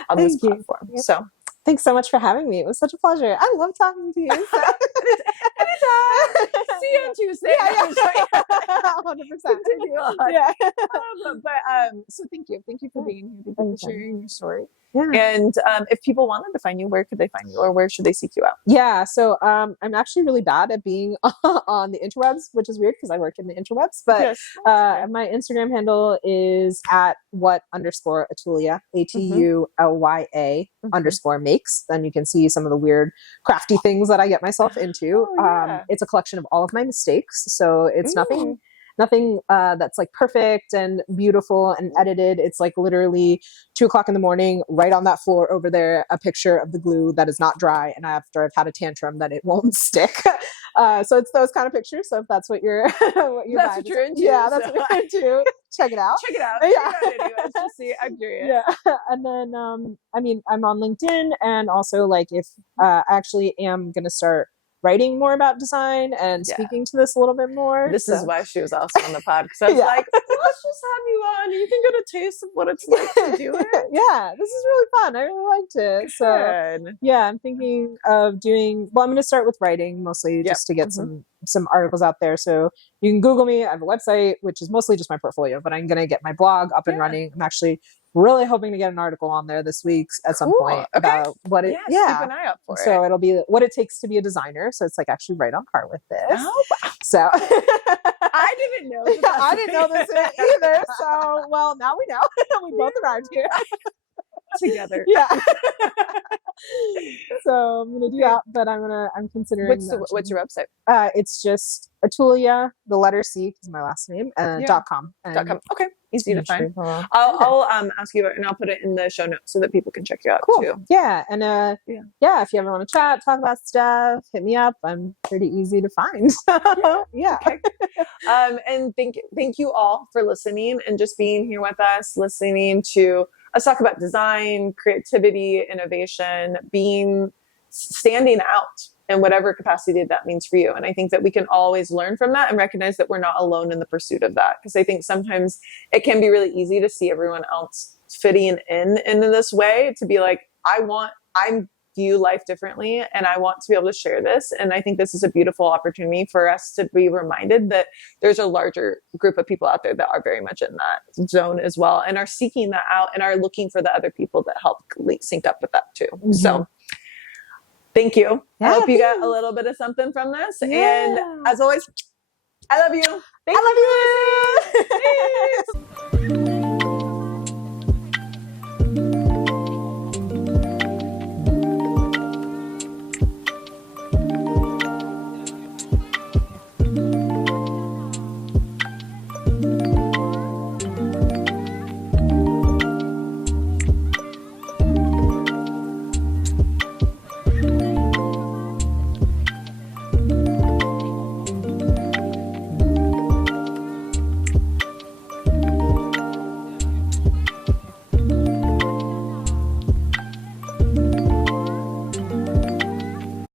on this platform. Yep. So thanks so much for having me. It was such a pleasure. I love talking to you. So. Anytime. See you on Tuesday. Yeah. 100%. Continue on. Yeah. So thank you. Thank you for being here. Thank you for sharing your story. Yeah. And if people wanted to find you, where could they find you, or where should they seek you out? Yeah, so I'm actually really bad at being on the interwebs, which is weird because I work in the interwebs. But yes, my Instagram handle is at @what_Atulya, ATULYA _makes. Then you can see some of the weird crafty things that I get myself into. Oh, yeah. It's a collection of all of my mistakes, so it's nothing that's like perfect and beautiful and edited. It's like literally 2:00 in the morning, right on that floor over there, a picture of the glue that is not dry, and after I've had a tantrum that it won't stick. So it's those kind of pictures. So if that's what you're that's what you're into. Yeah, that's what you're into. Check it out. Check it out. Yeah. Anyways, just see. I'm curious. Yeah. And then I'm on LinkedIn, and also like if I actually am gonna start writing more about design and speaking to this a little bit more. This is why she was also on the pod, because I was like, let's just have you on. You can get a taste of what it's like to do it. Yeah, this is really fun. I really liked it. So yeah, I'm thinking of doing, well, I'm going to start with writing mostly just to get some articles out there. So you can Google me. I have a website, which is mostly just my portfolio, but I'm going to get my blog up and running. I'm actually really hoping to get an article on there this week at some point about what it, keep an eye out for it. So it'll be what it takes to be a designer. So it's like actually right on par with this. Oh, wow. So I didn't know. I didn't know this either. So, well, now we know. We both arrived here together. Yeah. So I'm gonna do that, but I'm considering. What's your website? It's just Atulya, the letter C is my last name, .com. .com. Okay, easy to find. I'll ask you, and I'll put it in the show notes so that people can check you out too. Yeah, and if you ever want to chat, talk about stuff, hit me up. I'm pretty easy to find. Yeah. Okay. And thank you all for listening and just being here with us, listening to us talk about design, creativity, innovation, standing out in whatever capacity that means for you. And I think that we can always learn from that and recognize that we're not alone in the pursuit of that. Because I think sometimes it can be really easy to see everyone else fitting in this way, to be like, I view life differently and I want to be able to share this. And I think this is a beautiful opportunity for us to be reminded that there's a larger group of people out there that are very much in that zone as well and are seeking that out and are looking for the other people that help sync up with that too. So thank you. I hope you got a little bit of something from this. And as always, I love you. I love you.